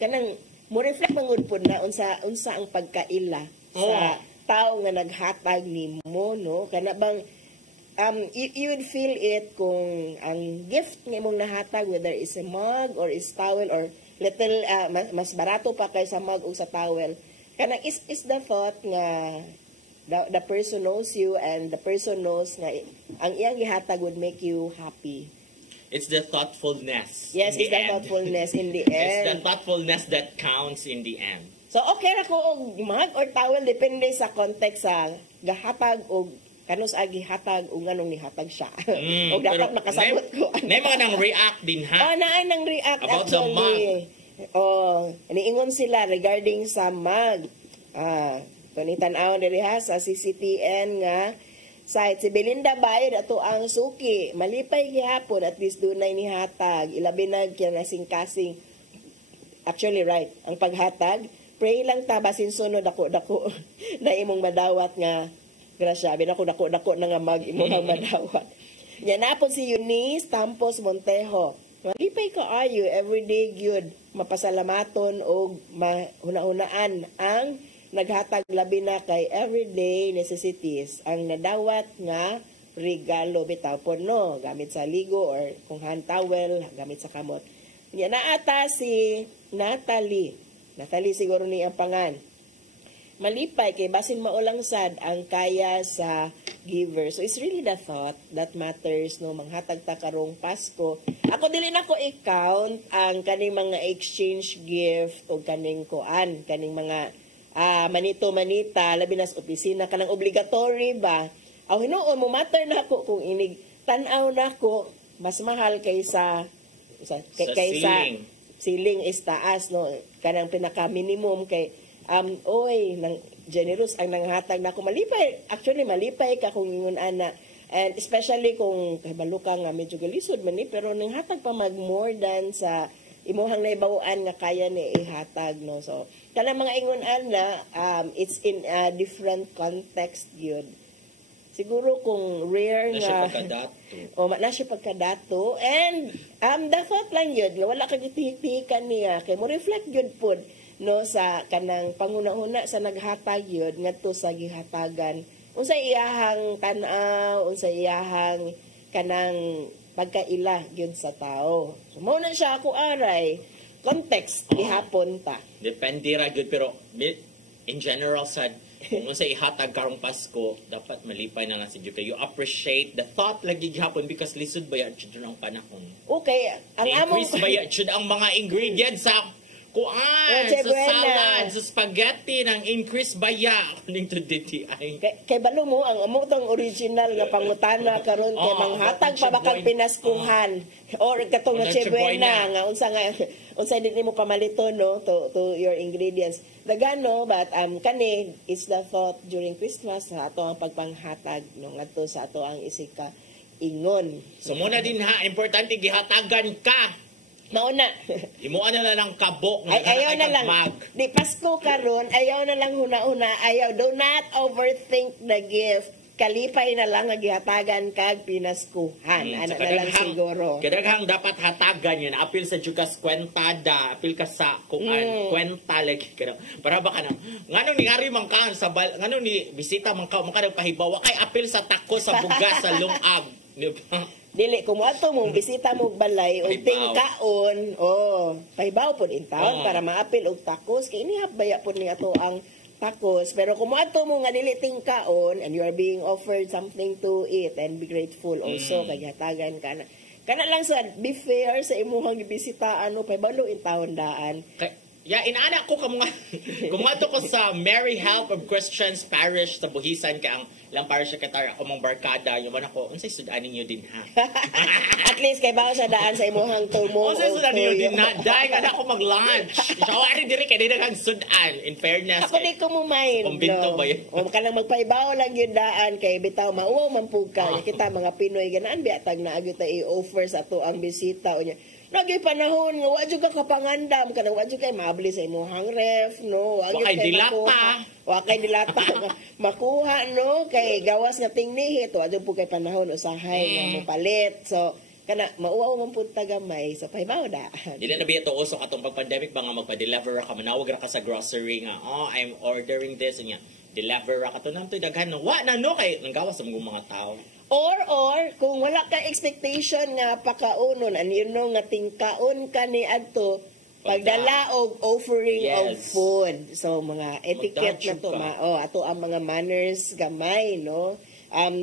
kanang, mo reflect mangod po na, unsa ang pagkaila sa tao nga naghatag ni mo, no? Kana bang, you would feel it kung ang gift nga mong nahatag, whether is a mug or is towel or little, mas barato pa kay sa mug o sa towel, kanang is the thought nga, the person knows you and the person knows nga ang iyang gihatag would make you happy. It's the thoughtfulness. Yes, it's the thoughtfulness in the end. It's the thoughtfulness that counts in the end. So, okay ra ko og mug or towel, depende sa context sa gahatag o kanus gihatag o nganong nihatag siya. O dapat makasabot ko. Nay mga nang react din ha. Naay nang react about actually. The mug. Niingon sila regarding sa mug. Tanitan-aw diri ha sa CCTN nga site. Si Belinda Bayod ato ang suki. Malipay gihapon at least dunay ni hatag. Ilabi na kinasing-kasing. Actually right, ang paghatag, pray lang ta basin sunod dako-dako na imong madawat nga grasya. Binako dako-dako na nga mag imong madawat. Yan na po si Eunice Tampos Montejo. Malipay ka ayo everyday gyud mapasalamaton og mahuna-hunaan ang naghatag labi na kay everyday necessities ang nadawat nga regalo bitaw po no gamit sa ligo or kung hand towel gamit sa kamot. Nya naata si Natalie siguro ni ang pangan. Malipay kay basin maulang sad ang kaya sa giver. So it's really the thought that matters no manghatag ta karong Pasko. Ako dili na ko i-count ang kaning mga exchange gift o kaning mga manito-manita, labi na sa opisina, kanang obligatory ba? Aw hinuon mo matter na ako kung inig tan-aw na ako mas mahal kaysa ceiling is taas no kanang pinaka minimum kay oy nang generous ang nanghatag na ako malipay ka kung ingon ana and especially kung kabalo ka nga medyo galisod man ni pero nanghatag pa mag more than sa imuhang naibawaan nga kaya ni ihatag no so kanang mga ingon ana it's in a different context yun siguro kung rare nga na siya pagkadato and the thought lang yun wala kang itihikan niya kay mo reflect yun pod no sa kanang panguna-una sa naghatag yun ngadto sa gihatagan unsa iyahang tan-aw unsa iyahang kanang pagkaila yun sa tao so mao na siya ako aray context gihapon ta depende ra gyud pero in general sad kung sa ihatag karong Pasko, dapat malipay na lang si Juke. You appreciate the thought lagi gihapon because lisod ba yan ang panahon. Okay. Increase ba yan ang mga ingredients sa kuan, sa salad, sa spaghetti, ng increase ba yan according to DTI. Kay balo mo, ang amutang original nga pangutana karon kay manghatag pa ba kang pinaskuhan or katong Noche Buena nga unsa din mo pamalito no to your ingredients. Dagano but kani is the thought during Christmas sa ato ang pagpanghatag no ngadto sa ato ang isika ingon. So muna din ha importante gihatagan ka. Nauna. Himuan na lang kabo nga ayaw na lang di Pasko karon ayaw na lang huna-una ayaw do not overthink the gift kalipay na lang gihatagan kag pinaskuhan ana na lang siguro kadaghang dapat hatagan yun apil sa jukas kwentada apil ka sa kuan kwenta lagi kada para ba kana nganong ningari man ka sa nganong ni bisita man ka pahibawa kay apil sa takos sa bugas sa lungag dili kung ato mo bisita mo balay og tingkaon pahibaw pod in town para maapil og takos kay inihap baya pod ni ato ang takos pero kung ato mo nga dili tingkaon and you are being offered something to eat and be grateful also kay hatagan kana lang sa be fair sa imuhang gibisitaan no pahibaw in town daan inaana ko kung ato ko sa Mary Help of Christians Parish sa Buhisan ka ang lang parish secretary ako mong barkada yung man ako unsay sudanin niyo din ha at least kay bawo sa daan sa imuhang tumo unsay sudanin niyo din na dai nga ako mag-lunch so ari diri kay daghang sudan in fairness ako di ko mo mind kumbinto ba yun o kanang magpaibaw lang yun daan kay bitaw mauwaw man pug ka kita mga Pinoy ganaan biatag na agyo ta i-offer sa to ang bisita o niya lagi panahon nga wa jud ka kapangandam kanang wa jud kay maabli sa imong ref no wa kay dilata makuha no kay gawas nga tingnihit wa jud po kay panahon usahay nga mopalit so kana mauwaw man pud tagamay sa pahibaw da dili na biya to usok atong pag-pandemic ba nga magpa-deliver ka manawag ra ka sa grocery nga I'm ordering this nya deliver ra ka to nantoy daghan no wa na no kay nanggawas sa mga tao or kung wala ka expectation nga pakaunon and you know nga tingkaon ka ni adto pagdala og offering of food so mga etiquette na to ato ang mga manners gamay no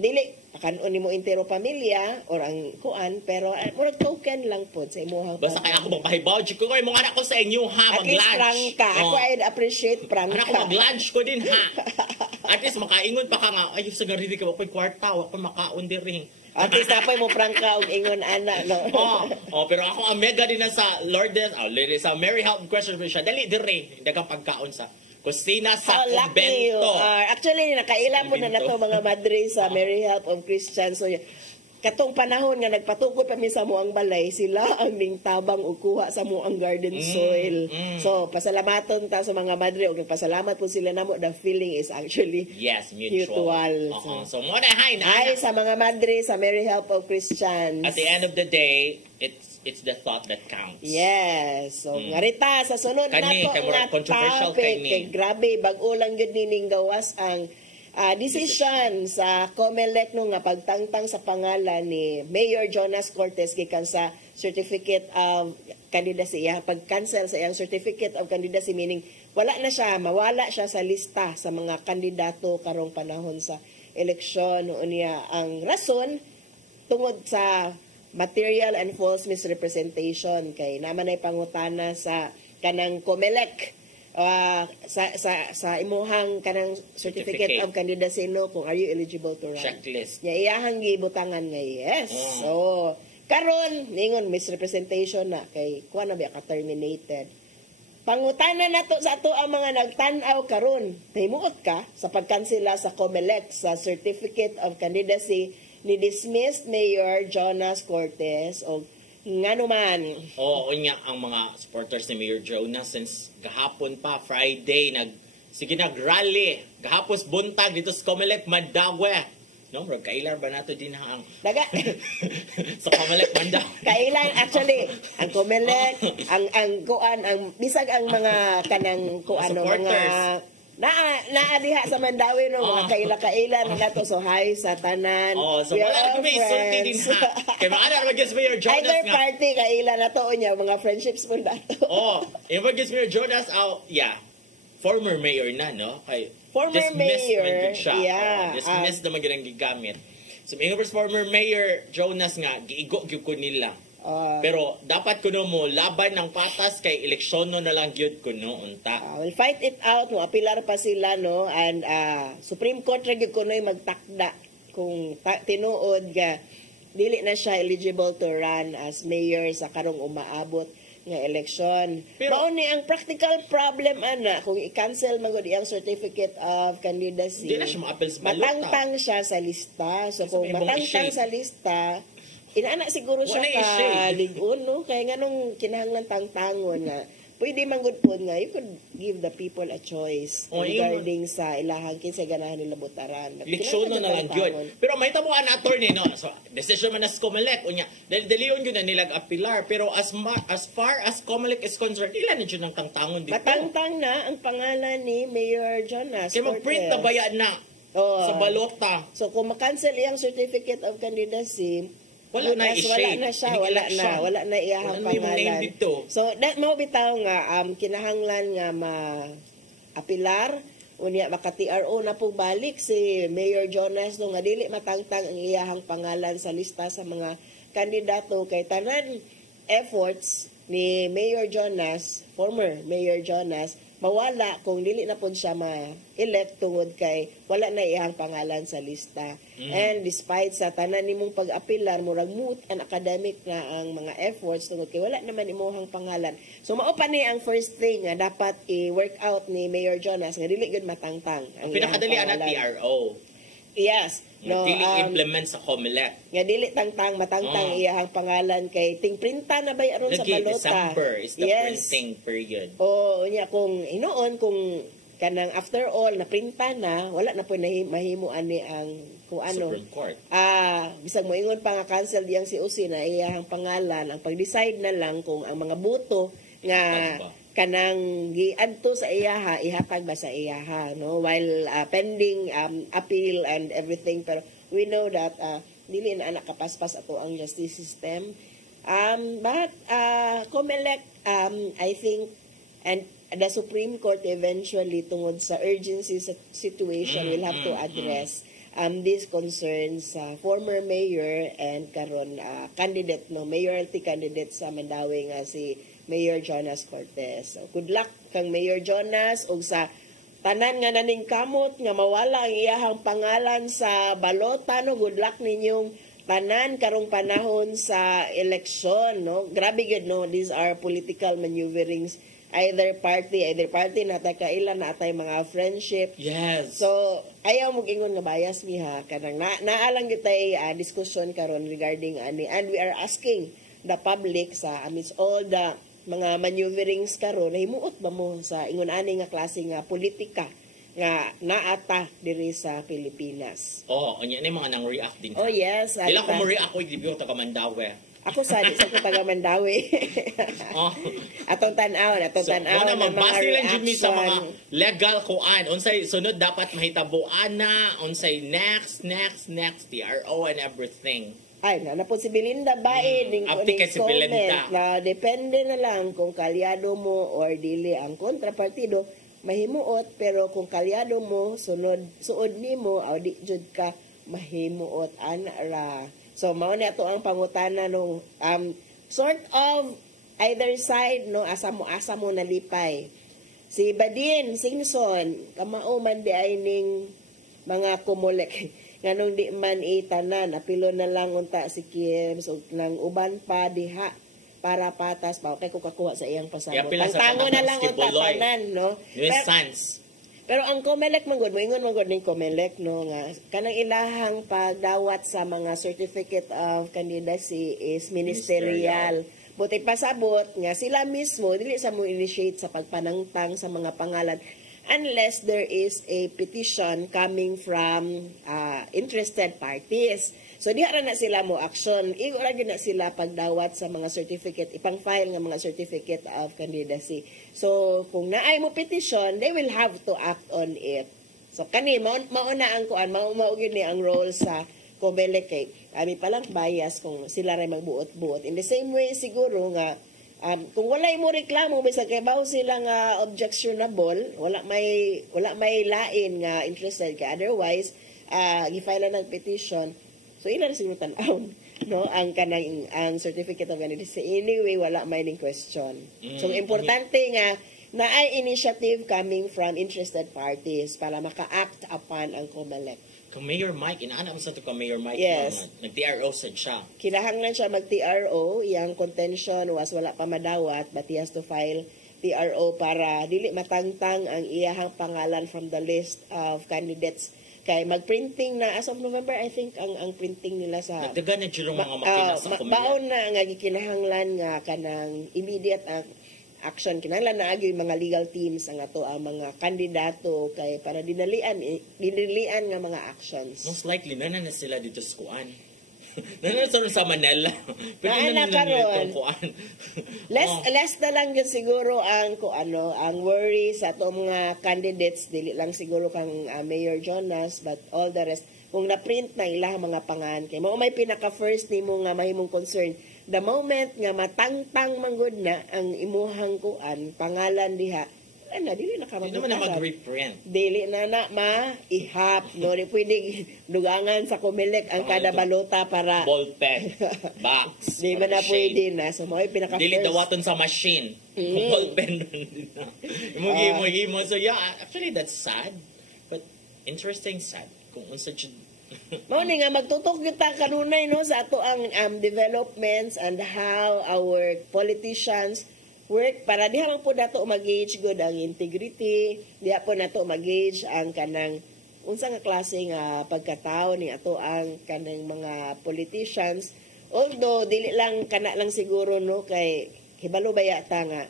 dili kanon nimo entero pamilya or ang kuan pero murag token lang pod sa imong basta kay ako magpahibaw ko kay mong anak ko sa inyo ha mag-lunch ako I appreciate prank anak ko mag-lunch ko din ha at least makaingon pa ka nga ay sa garili ka pa kwarta wa ko makaon diri at least napay mo prank ka og ingon ana no pero ako ang mega din sa Lourdes sa Mary Help Question siya dali diri dagang pagkaon sa kusina sa kumbento. Actually, nakailan mo na nato mga madre sa Mary Help of Christians. So, katong panahon nga nagpatukod pa mi sa muang balay, sila ang ningtabang og kuha sa muang garden soil. So, pasalamaton ta sa mga madre og nagpasalamat po sila namo. The feeling is actually mutual. So, mo na hi sa mga madre sa Mary Help of Christians. At the end of the day, it's the thought that counts. Yes. So, ngarita, sa sunod na to nga topic. Kay grabe, bago lang yun nining gawas ang decision sa COMELEC no nga pagtangtang sa pangalan ni Mayor Jonas Cortez gikan sa certificate of candidacy. Pag-cancel sa iyang certificate of candidacy meaning wala na siya, mawala siya sa lista sa mga kandidato karong panahon sa eleksyon. Niya ang rason tungod sa material and false misrepresentation kay naman ay pangutana sa kanang COMELEC sa imuhang kanang certificate of candidacy no kung are you eligible to run. Checklist. Nya iyahang gibutangan nga yes. So karon ningon misrepresentation na kay kuha na ba ka terminated. Pangutanan nato sa ato ang mga nagtan-aw karon. Himuot ka sa pagkansela sa COMELEC sa certificate of candidacy ni dismissed Mayor Jonas Cortez o ngano man. Oo, niya ang mga supporters ni Mayor Jonas since gahapon pa Friday nag-rally. Gahapos buntag dito sa COMELEC Mandaue. No, bro, kailan ba nato din ang Daga sa COMELEC Mandaue? kailan actually ang COMELEC, ang kuan, ang bisag ang mga kanang kuan no, mga naa diha sa Mandaue no mga kailan nato so hi sa tanan. So wala na may sulti din ha. Kay mga ana mag Mayor Jonas either nga. party kailan nato nya mga friendships po dato. Yung mag Mayor Jonas former mayor na no. Kay former mayor, dismissed naman ganang gigamit. So may former mayor Jonas nga giigo gyud ko nila. Pero dapat kuno mo laban ng patas kay eleksyon no na lang gyud kuno unta. We'll fight it out, mo apilar pa sila no and Supreme Court ra gyud kunoy magtakda kung tinuod ga dili na siya eligible to run as mayor sa karong umaabot nga eleksyon. Pero ni ang practical problem ana kung i-cancel man gud iyang certificate of candidacy. Di na siya ma-appeal sa balota. Matangtang siya sa lista. So kung matangtang sa lista, inaana siguro siya ka ligon no kay nganong kinahanglan tangtangon nga pwede man gud pod nga you could give the people a choice regarding sa ilahang kinsa ganahan nila butaran. Eleksyon na lang gyud. Pero may tabuan na attorney no. So decision man as COMELEC unya dalion gyud na nilag apilar pero as far as COMELEC is concerned ila na gyud nang tangtangon dito. Matangtang na ang pangalan ni Mayor Jonas. Kay mag-print na bayad na sa balota. So kung ma-cancel iyang certificate of candidacy, wala na iyahang pangalan. So that mo bitaw nga kinahanglan nga ma-apilar unya maka-TRO na po balik si Mayor Jonas no nga dili matangtang ang iyahang pangalan sa lista sa mga kandidato kay tanan efforts ni Mayor Jonas, former Mayor Jonas, mawala kung dili na po siya ma-elect tungod kay wala na iyang pangalan sa lista. And despite sa tanan nimong pag-apilar, murag moot and academic na ang mga efforts tungod kay wala naman imuhang pangalan. So mao pa ni ang first thing nga dapat i-work out ni Mayor Jonas nga dili gud matangtang ang pinakadali ana TRO. Yes. No, dili implement sa COMELEC. Nga dili matangtang iyahang pangalan kay tingprinta na bay aron sa balota. December is the printing period. Unya kung inoon kung kanang after all naprinta na wala na po mahimo ani ang kung ano. Supreme Court. Bisag moingon pa nga cancel diyang si UC na iyahang pangalan ang pag-decide na lang kung ang mga boto nga kanang giadto sa iyaha ihatag ba sa iyaha no while pending appeal and everything pero we know that dili na nakapaspas ato ang justice system but COMELEC I think and the Supreme Court eventually tungod sa urgency situation will have to address these concerns former mayor and karon candidate no mayoralty candidate sa Mandaue nga si Mayor Jonas Cortez. So, good luck kang Mayor Jonas ug sa tanan nga naning kamot nga mawala ang iyahang pangalan sa balota no good luck ninyong tanan karong panahon sa eleksyon no. Grabe gid no these are political maneuverings either party na tay kailan na atay mga friendship. Yes. So ayaw mo ingon nga bias mi ha kanang naalang gyud tay discussion karon regarding ani and we are asking the public sa amidst all the mga maneuverings karon himuot ba mo sa ingon ani nga klase nga politika nga naata diri sa Pilipinas. Unya ni mga nang react din. Oh yes. Dila ko mo react ko dibyo taga Mandaue. Ako sa taga Mandaue. Atong tan-aw na mga reaction sa mga legal kuan unsay sunod dapat mahitabuan na unsay next TRO and everything. Ay, na po si Belinda ba ning comment na depende na lang kung kalyado mo or dili ang kontrapartido mahimuot pero kung kalyado mo suod nimo aw di jud ka mahimuot ana. So mao na ato ang pangutana no sort of either side no asa mo nalipay. Si Badin Singson, kamao man di ay ning mga kumulek. Nganong di man itanan, apilo na lang unta si Kim, so nang uban pa diha para patas pa. Okay, ko kakuha sa iyang pasabot. Kaya Tango na lang unta tanan, no? Luis Sanz. Pero ang COMELEC manggod mo, ingon manggod ning COMELEC, no, nga kanang ilahang pagdawat sa mga certificate of candidacy is ministerial. Buti pasabot nga sila mismo dili sa mo initiate sa pagpanangtang sa mga pangalan unless there is a petition coming from interested parties. So diha ra na sila mo action. Igo ra gyud na sila pagdawat sa mga certificate, ipang-file nga mga certificate of candidacy. So kung naay mo petition, they will have to act on it. So kani mao na ang kuan, mao gyud ni ang role sa COMELEC kay ami palang bias kung sila ray magbuot-buot. In the same way siguro nga kung walay mo reklamo bisag kay bawo sila nga objectionable, wala may lain nga interested ka, otherwise gi-file na ng petition. So ila na siguro tan-aw no ang certificate of candidacy. Anyway, wala may ning question. So importante nga na ay initiative coming from interested parties para maka-act upon ang COMELEC. Kung Mayor Mike, inaanap mo sa ito kung Mayor Mike, Yes. nag-TRO sad siya. Kinahanglan siya mag-TRO, iyang contention was wala pa madawat, but he has to file TRO para dili matangtang ang iyahang pangalan from the list of candidates. Kay mag-printing na, as of November, I think, ang printing nila sa... Nagdagan na dyan mga makina sa komilya. Baon na nga gikinahanglan nga kanang immediate action. Kinahanglan na agi mga legal teams ang ato ang mga kandidato kay para dinalian nga mga actions. Most likely, na sila dito sa kuan. Nananasan sa Manila. Pero na karon. Kuan. Less na lang yun siguro ang ang worry sa ato mga candidates, dili lang siguro kang Mayor Jonas, but all the rest. Kung na-print na ilang mga pangan, kay mo may pinaka-first nimo nga mahimong concern. The moment nga matangtang manggod na ang imuhang kuan, pangalan diha, dili na ka Hindi naman na mag-reprint. Dili na ma-ihap. No, di pwede dugangan sa COMELEC ang kada balota para... Ballpen, box, Di ba na pwede na. So, mo pinaka-first. Dili dawaton sa machine. Ballpen din na. Mo. So yeah, actually that's sad. But interesting sad. Kung unsa Mao ni nga magtutok kita kanunay no sa ato ang developments and how our politicians work para diha man po nato mag-gauge good ang integrity, diha po nato mag-gauge ang kanang unsa nga klase nga pagkatao ni ato ang kanang mga politicians. Although dili lang kana lang siguro no kay hibalo ba yata nga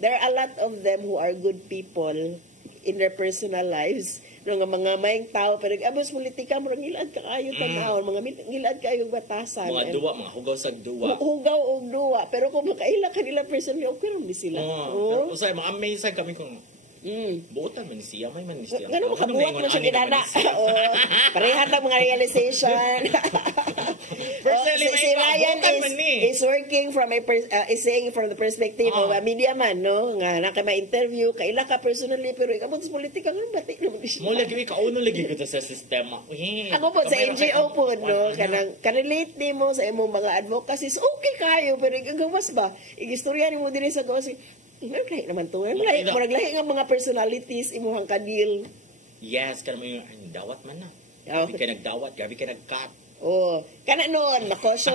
there are a lot of them who are good people in their personal lives. No, nga mga mayang tao pero abos politika mo ngilad ka kayo tanawon, mga ngilad kayo batasan. mga duwa, mga hugaw sag duwa. Hugaw og duwa, pero kung makaila kanila personally okay ra ni sila. Pero usay mga amazing kami kung buotan man ni siya, may man ni siya. Ganun makabuhat mo siya ginana. Pareha lang mga realization. Si Ryan is working from is saying from the perspective of a media man, no? Nga na ka ma-interview, kaila ka personally, pero ikaw sa politika, nga bati naman siya. Mo lagi, kauno lagi ko sa sistema. Ako po, sa NGO po, no? Kanang-relate ni mo sa imong mga advocacies, okay kayo, pero igagawas ba? Igistorya ni mo din sa gossip. Lahi naman to. Lahi nga mga personalities, imuhang kadil. Yes, kana mo yung dawat man na. Gabi ka nagdawat, gabi ka nagkat. Oh, kana noon na-caution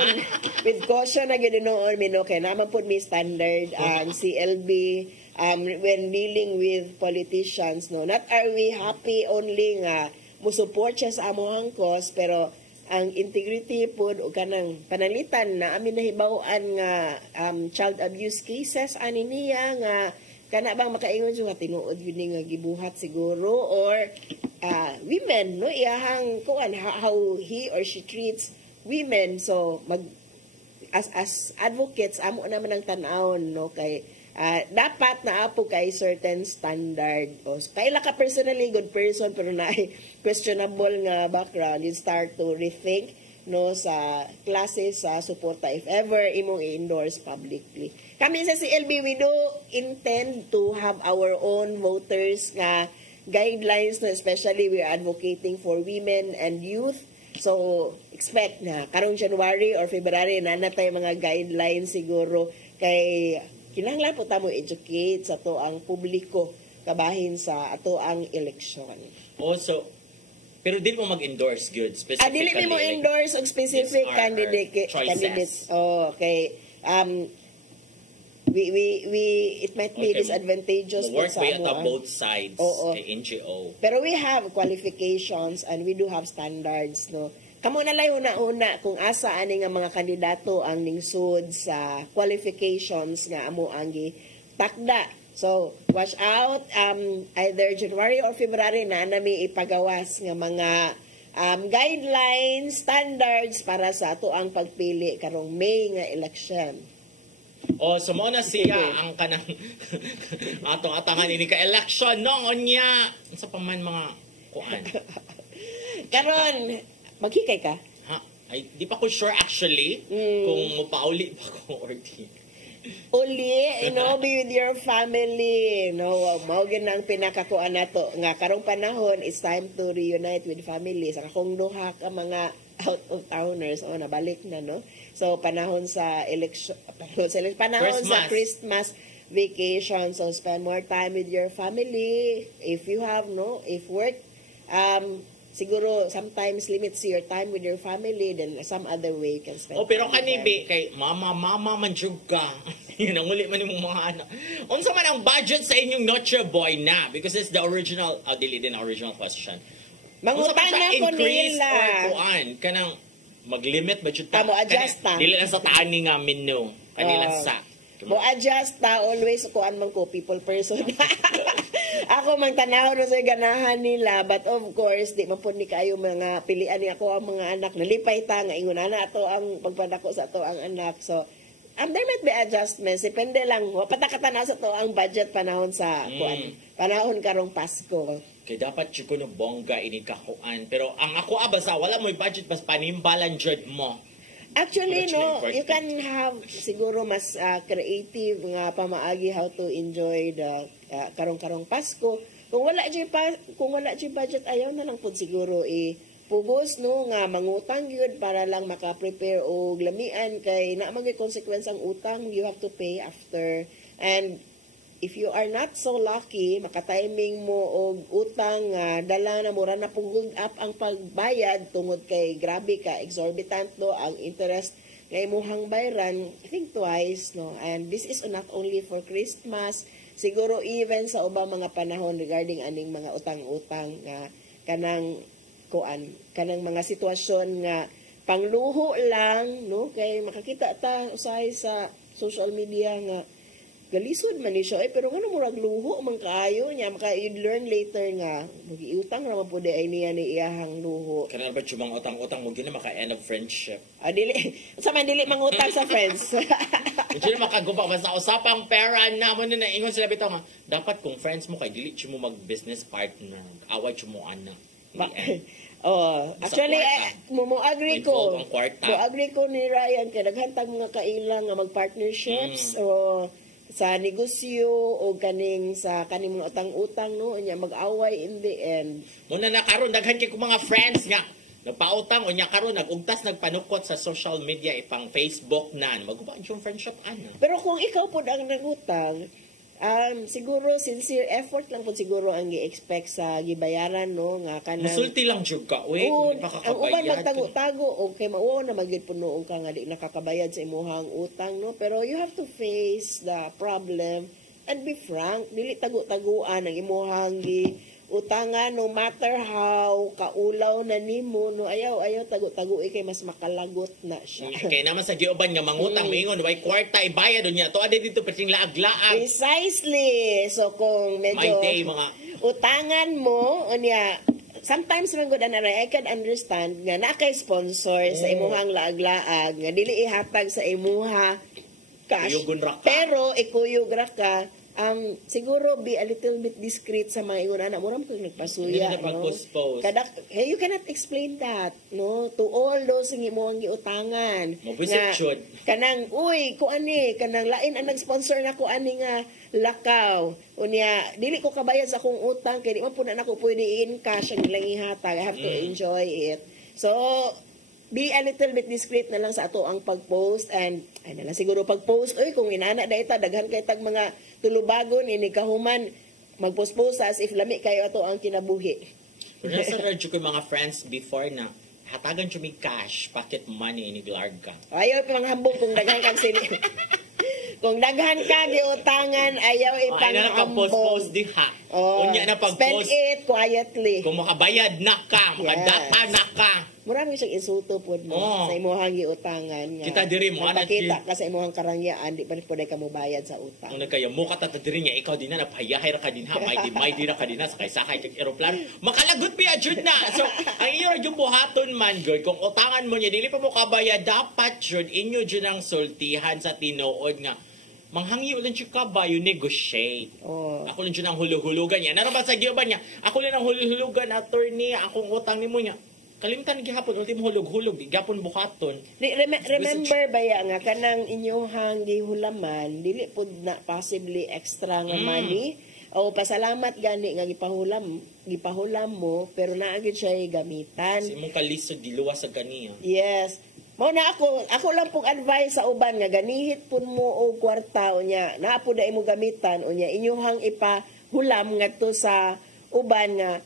with caution na gyud noon mino kay naman pud mi standard ang CLB when dealing with politicians, no. Not are we happy only nga mo support siya sa amohang cause, pero ang integrity pud o kanang panalitan na amin nahibaw-an nga child abuse cases ani niya nga kana bang makaingon siya nga tinuod yun nga gibuhat siguro or women, no, iyahang kuan how he or she treats women. So as advocates amo naman ang tan-awon, no, kay dapat na apo kay certain standard. O kaila ka personally good person pero na questionable nga background, you start to rethink, no, sa classes sa suporta if ever imong i-endorse publicly. Kami sa CLB, we do intend to have our own voters nga guidelines, no, especially we are advocating for women and youth. So expect na karong January or February na natay mga guidelines siguro kay kinahanglan po ta mo educate sa to ang publiko kabahin sa ato ang eleksyon. Also, pero di mo mag-endorse good specifically. Dili mo endorse og specific these are candidates. Oh, okay. It might be disadvantageous work sa way at amo. both sides kay NGO. Pero we have qualifications and we do have standards, no. Kamo na lang una kung asa ani nga mga kandidato ang ningsud sa qualifications nga amo ang takda. So, watch out, either January or February na nami ipagawas nga mga guidelines, standards para sa ato ang pagpili karong May nga election. So mo na siya ang kanang atong atangan ini ka election noon niya sa paman mga kuan. Karon, maghikay ka? Ha? Ay, di pa ko sure actually kung mapauli pa ko or di. Uli, be with your family. Mao gyud ang pinakakuan nato nga karong panahon is time to reunite with families. Ang akong duha ka mga out of towners nabalik na, no. So panahon sa election, panahon sa Christmas vacation, so spend more time with your family. If you have if work siguro sometimes limits your time with your family, then some other way you can spend. Pero kanibi kay mama man jud ka. Yun ang uli man yung mga anak. Unsa man ang budget sa inyong Noche Boy na? Because it's the original, dili din ang original question. Mangutang na ko nila. Or kuan, kanang mag-limit budget ta. Mo adjust ta. Dili lang sa taani nga menu. Kanila sa. Mo adjust ta, always kuan man ko people person. Ako mang tanaw no sa ganahan nila, but of course di man pud ni kayo mga pilian ni ako ang mga anak, nalipay ta nga ingon ana ato ang pagpadako sa ato ang anak. So there might be adjustments, depende lang patakatanaw sa to ang budget panahon sa kuan, panahon karong Pasko. Kay dapat chiko no bongga ini kakuan, pero ang ako basta wala mo'y budget bas panimbalan jud mo. Actually, you can have siguro mas creative nga pamaagi how to enjoy the karong Pasko. Kung wala jud budget, ayaw na lang pud siguro pugos nga mangutang gyud para lang maka-prepare og lamian kay naa magay consequence ang utang, you have to pay after. And if you are not so lucky, maka-timing mo og utang dala na mura na pugod up ang pagbayad tungod kay grabe ka exorbitant ang interest nga imuhang bayran, think twice, no. And this is not only for Christmas, siguro even sa ubang mga panahon regarding aning mga utang-utang nga kanang mga sitwasyon nga pangluho lang, no, kay makakita ta usahay sa social media nga galisod man ni siya, pero ngano murag luho man kaayo niya, you learn later nga magiutang ra man pud ay niya ni iyahang luho. Kana ba chumang utang-utang mo gina maka-end of friendship. Dili sa man dili mangutang sa friends. Hindi na makaguba sa usapang pera na mo na ingon sila bitaw nga dapat kung friends mo kay dili mo mag-business partner, away mo ana. Actually, mo agree ko. Mo agree ko ni Ryan kay daghantag mga kailang nga mag-partnerships o sa negosyo o kaning mga utang-utang, no, nya mag-away in the end. Muna na karon daghan kay ko mga friends nga nagpautang o nya karon nagugtas nagpanukot sa social media ipang Facebook na maguba yung friendship ana. Pero kung ikaw pud ang nagutang, siguro sincere effort lang po siguro ang gi-expect sa gibayaran, no, nga kanang musulti lang jud ka we ang uban magtago-tago okay mao na magid punoon ka nga di nakakabayad sa imuhang utang, no, pero you have to face the problem and be frank, dili tago-taguan ang imuhang utangan, no matter how kaulaw na nimo, no, ayaw tago-tago kay mas makalagot na siya. Kay naman sa giuban nga mangutang mingon way kwarta ibayad unya to ade dito perting laag-laag. Precisely. So kung medyo mga utangan mo unya sometimes man gud I can understand nga na kay sponsor sa imuhang laag-laag nga dili ihatag sa imuha cash. Pero ikuyog ra ka, siguro be a little bit discreet sa mga ingon ana mura mo nagpasuya, no. You cannot explain that, no, to all those nga mo ang giutangan. Kanang kanang lain ang nag-sponsor nako ani nga lakaw. Unya dili ko kabayad sa akong utang kay di man pud nako pwede in cash ang ilang ihatag. I have to enjoy it. So be a little bit discreet na lang sa ato ang pag-post and ay na lang siguro pag-post kung inana dayta daghan kay tag mga tulubagon ini kahuman magpuspos as if lami kayo ato ang kinabuhi. Pero nasa radyo ko yung mga friends before na hatagan siya may cash, pocket money, ni Larga. Ayaw pa mga hambog kung daghan kang sini. Kung daghan ka giutangan, ayaw Ay na ipanghambog. nakapos-post diha. Unya na Spend pag-post. it quietly. Kung makabayad na ka, makadata na ka. Murami siyang insulto po mo sa imuhang giutangan. Nga. Kita diri mo, anak, Magpakita ka sa imuhang karangyaan, di pa rin po ka mo bayad sa utang. Ang nagkaya mo ka tatadiri niya, ikaw din na, napahiyahay ra ka din ha, may di ra ka din na, sakay-sakay kag aeroplano. Makalagot pa jud na. So, ang iyo yung buhaton man, good, kung utangan mo niya, dili pa mo kabayad, dapat jud, inyo jud ang sultihan sa tinuod nga. Manghangyo lang siya ka ba, you negotiate. Ako lang dyan ang huluhulugan niya. Naroon ba sa giyoban niya? Ako lang ang huluhulugan, attorney, akong utang ni mo niya. Kalimtan gihapon, ultimo hulog-hulog, gihapon buhaton. Remember ba ya nga, kanang inyong gihulaman, dili po na possibly extra nga money, o pasalamat gani nga gipahulam mo, pero naagid siya gamitan. Kasi mong kalisod, diluwas sa ganiya. Yes. Mao na ako lang pong advice sa uban nga ganihit pun mo og kwarta unya naa po dai mo gamitan unya inyuhang ipahulam ngadto sa uban nga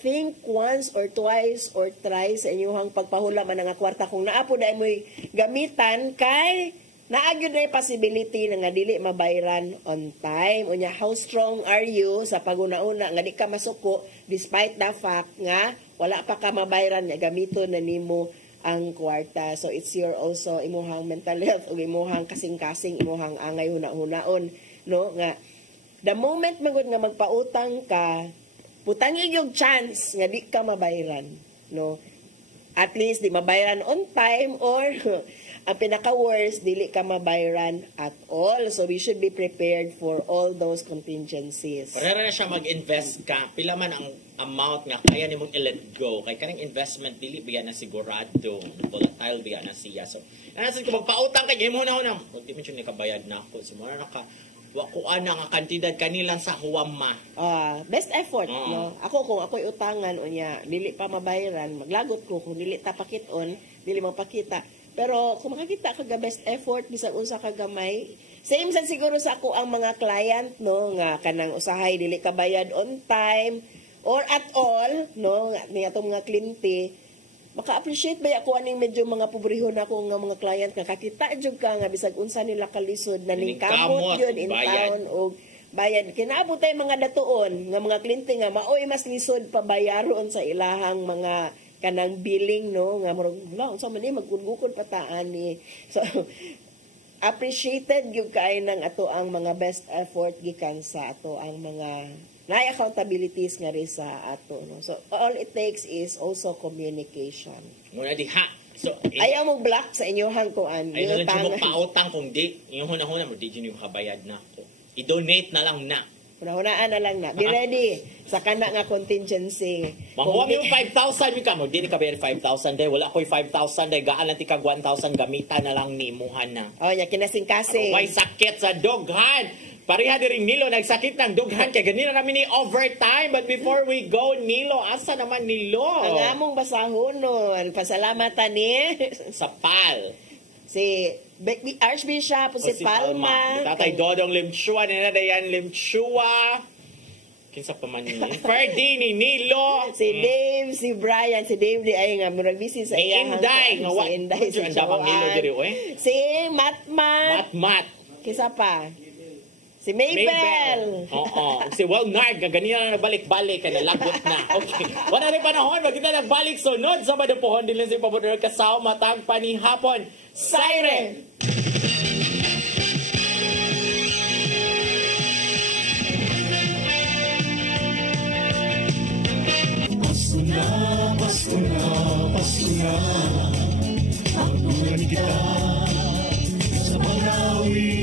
think once or twice or thrice sa inyuhang pagpahulam nga kwarta kung naa po dai mo gamitan kay naa gyud na possibility nga dili mabayran on time unya how strong are you sa paguna-una nga di ka masuko despite the fact nga wala pa ka mabayran nga gamiton na nimo ang kwarta. So it's your also imuhang mental health o imuhang kasing-kasing imuhang angay huna-hunaon no nga the moment magud nga magpautang ka putangin yung chance nga di ka mabayaran no at least di mabayaran on time or ang pinaka-worst dili ka mabayaran at all, so we should be prepared for all those contingencies. Para na siya mag-invest ka, pila man ang amount nga kaya nimong i-let go. Kay kanang investment, dili biya na sigurado. Volatile biya na siya. So, nasan ko magpautang kay mo na hunang. Hindi mo siya nakabayad na ako. So, muna wakuan na nga kantidad kanilang sa huwama. Best effort. No? Ako, kung ako'y utangan, unya, dili pa mabayaran, maglagot ko. Kung dili tapakiton, dili mapakita. Pero kung makakita ka best effort bisag unsa ka gamay, same sad siguro sa ako ang mga client no nga kanang usahay dili ka bayad on time or at all no ni atong mga kliyente maka-appreciate ba ako aning medyo mga pobrehon ako nga mga client nga kakita jud ka nga bisag unsa nila kalisod na ning kamot yun in town o bayad kinaabot tay mga datuon nga mga kliyente nga maoy mas lisod pa bayaron sa ilahang mga kanang billing no nga murag unsa man ni magkugukod pataan ni so appreciated gyud kay nang ato ang mga best effort gikan sa ato ang mga na accountabilities nga rin sa ato no so all it takes is also communication muna diha so ayaw mo block sa inyohang kuan ay lang mo pautang kung di yung hunahuna mo di jud yung kabayad na ako i-donate na lang na hunaan na lang na. Be ready sa kana nga contingency. Mahuwag yung 5,000 mi ka mo. Di ka bayar 5,000 day. Wala ko'y 5,000 day. Gaan lang tika 1,000 gamitan na lang ni muhan na. Nya kinasing-kasing. May sakit sa dughan. Pareha diring Nilo, nagsakit ng dughan. Kaya ganito namin ni overtime. But before we go, Nilo, asa naman Nilo? Ang among basahonon. Pasalamatan ni sa PAL. Si Archbishop, si Palma. Tatay Dodong Limchua, Ninadayan Limchua. Kinsa pa man yun? Ferdy, ni Nilo. Si Dave, si Brian, si Dave di ay nga murag busy sa iyang. Inday, si Inday, si Joan. Si Matmat. Kisa pa? Si Mabel. Oo. Si Walnard, ganyan na nagbalik-balik, nalagot na. Okay. Wala rin panahon, magkita nagbalik sunod sa madapuhon din lang si Pabudor kasama matang panihapon. Siren! Pasko na, pagbulan kita sa Malawi.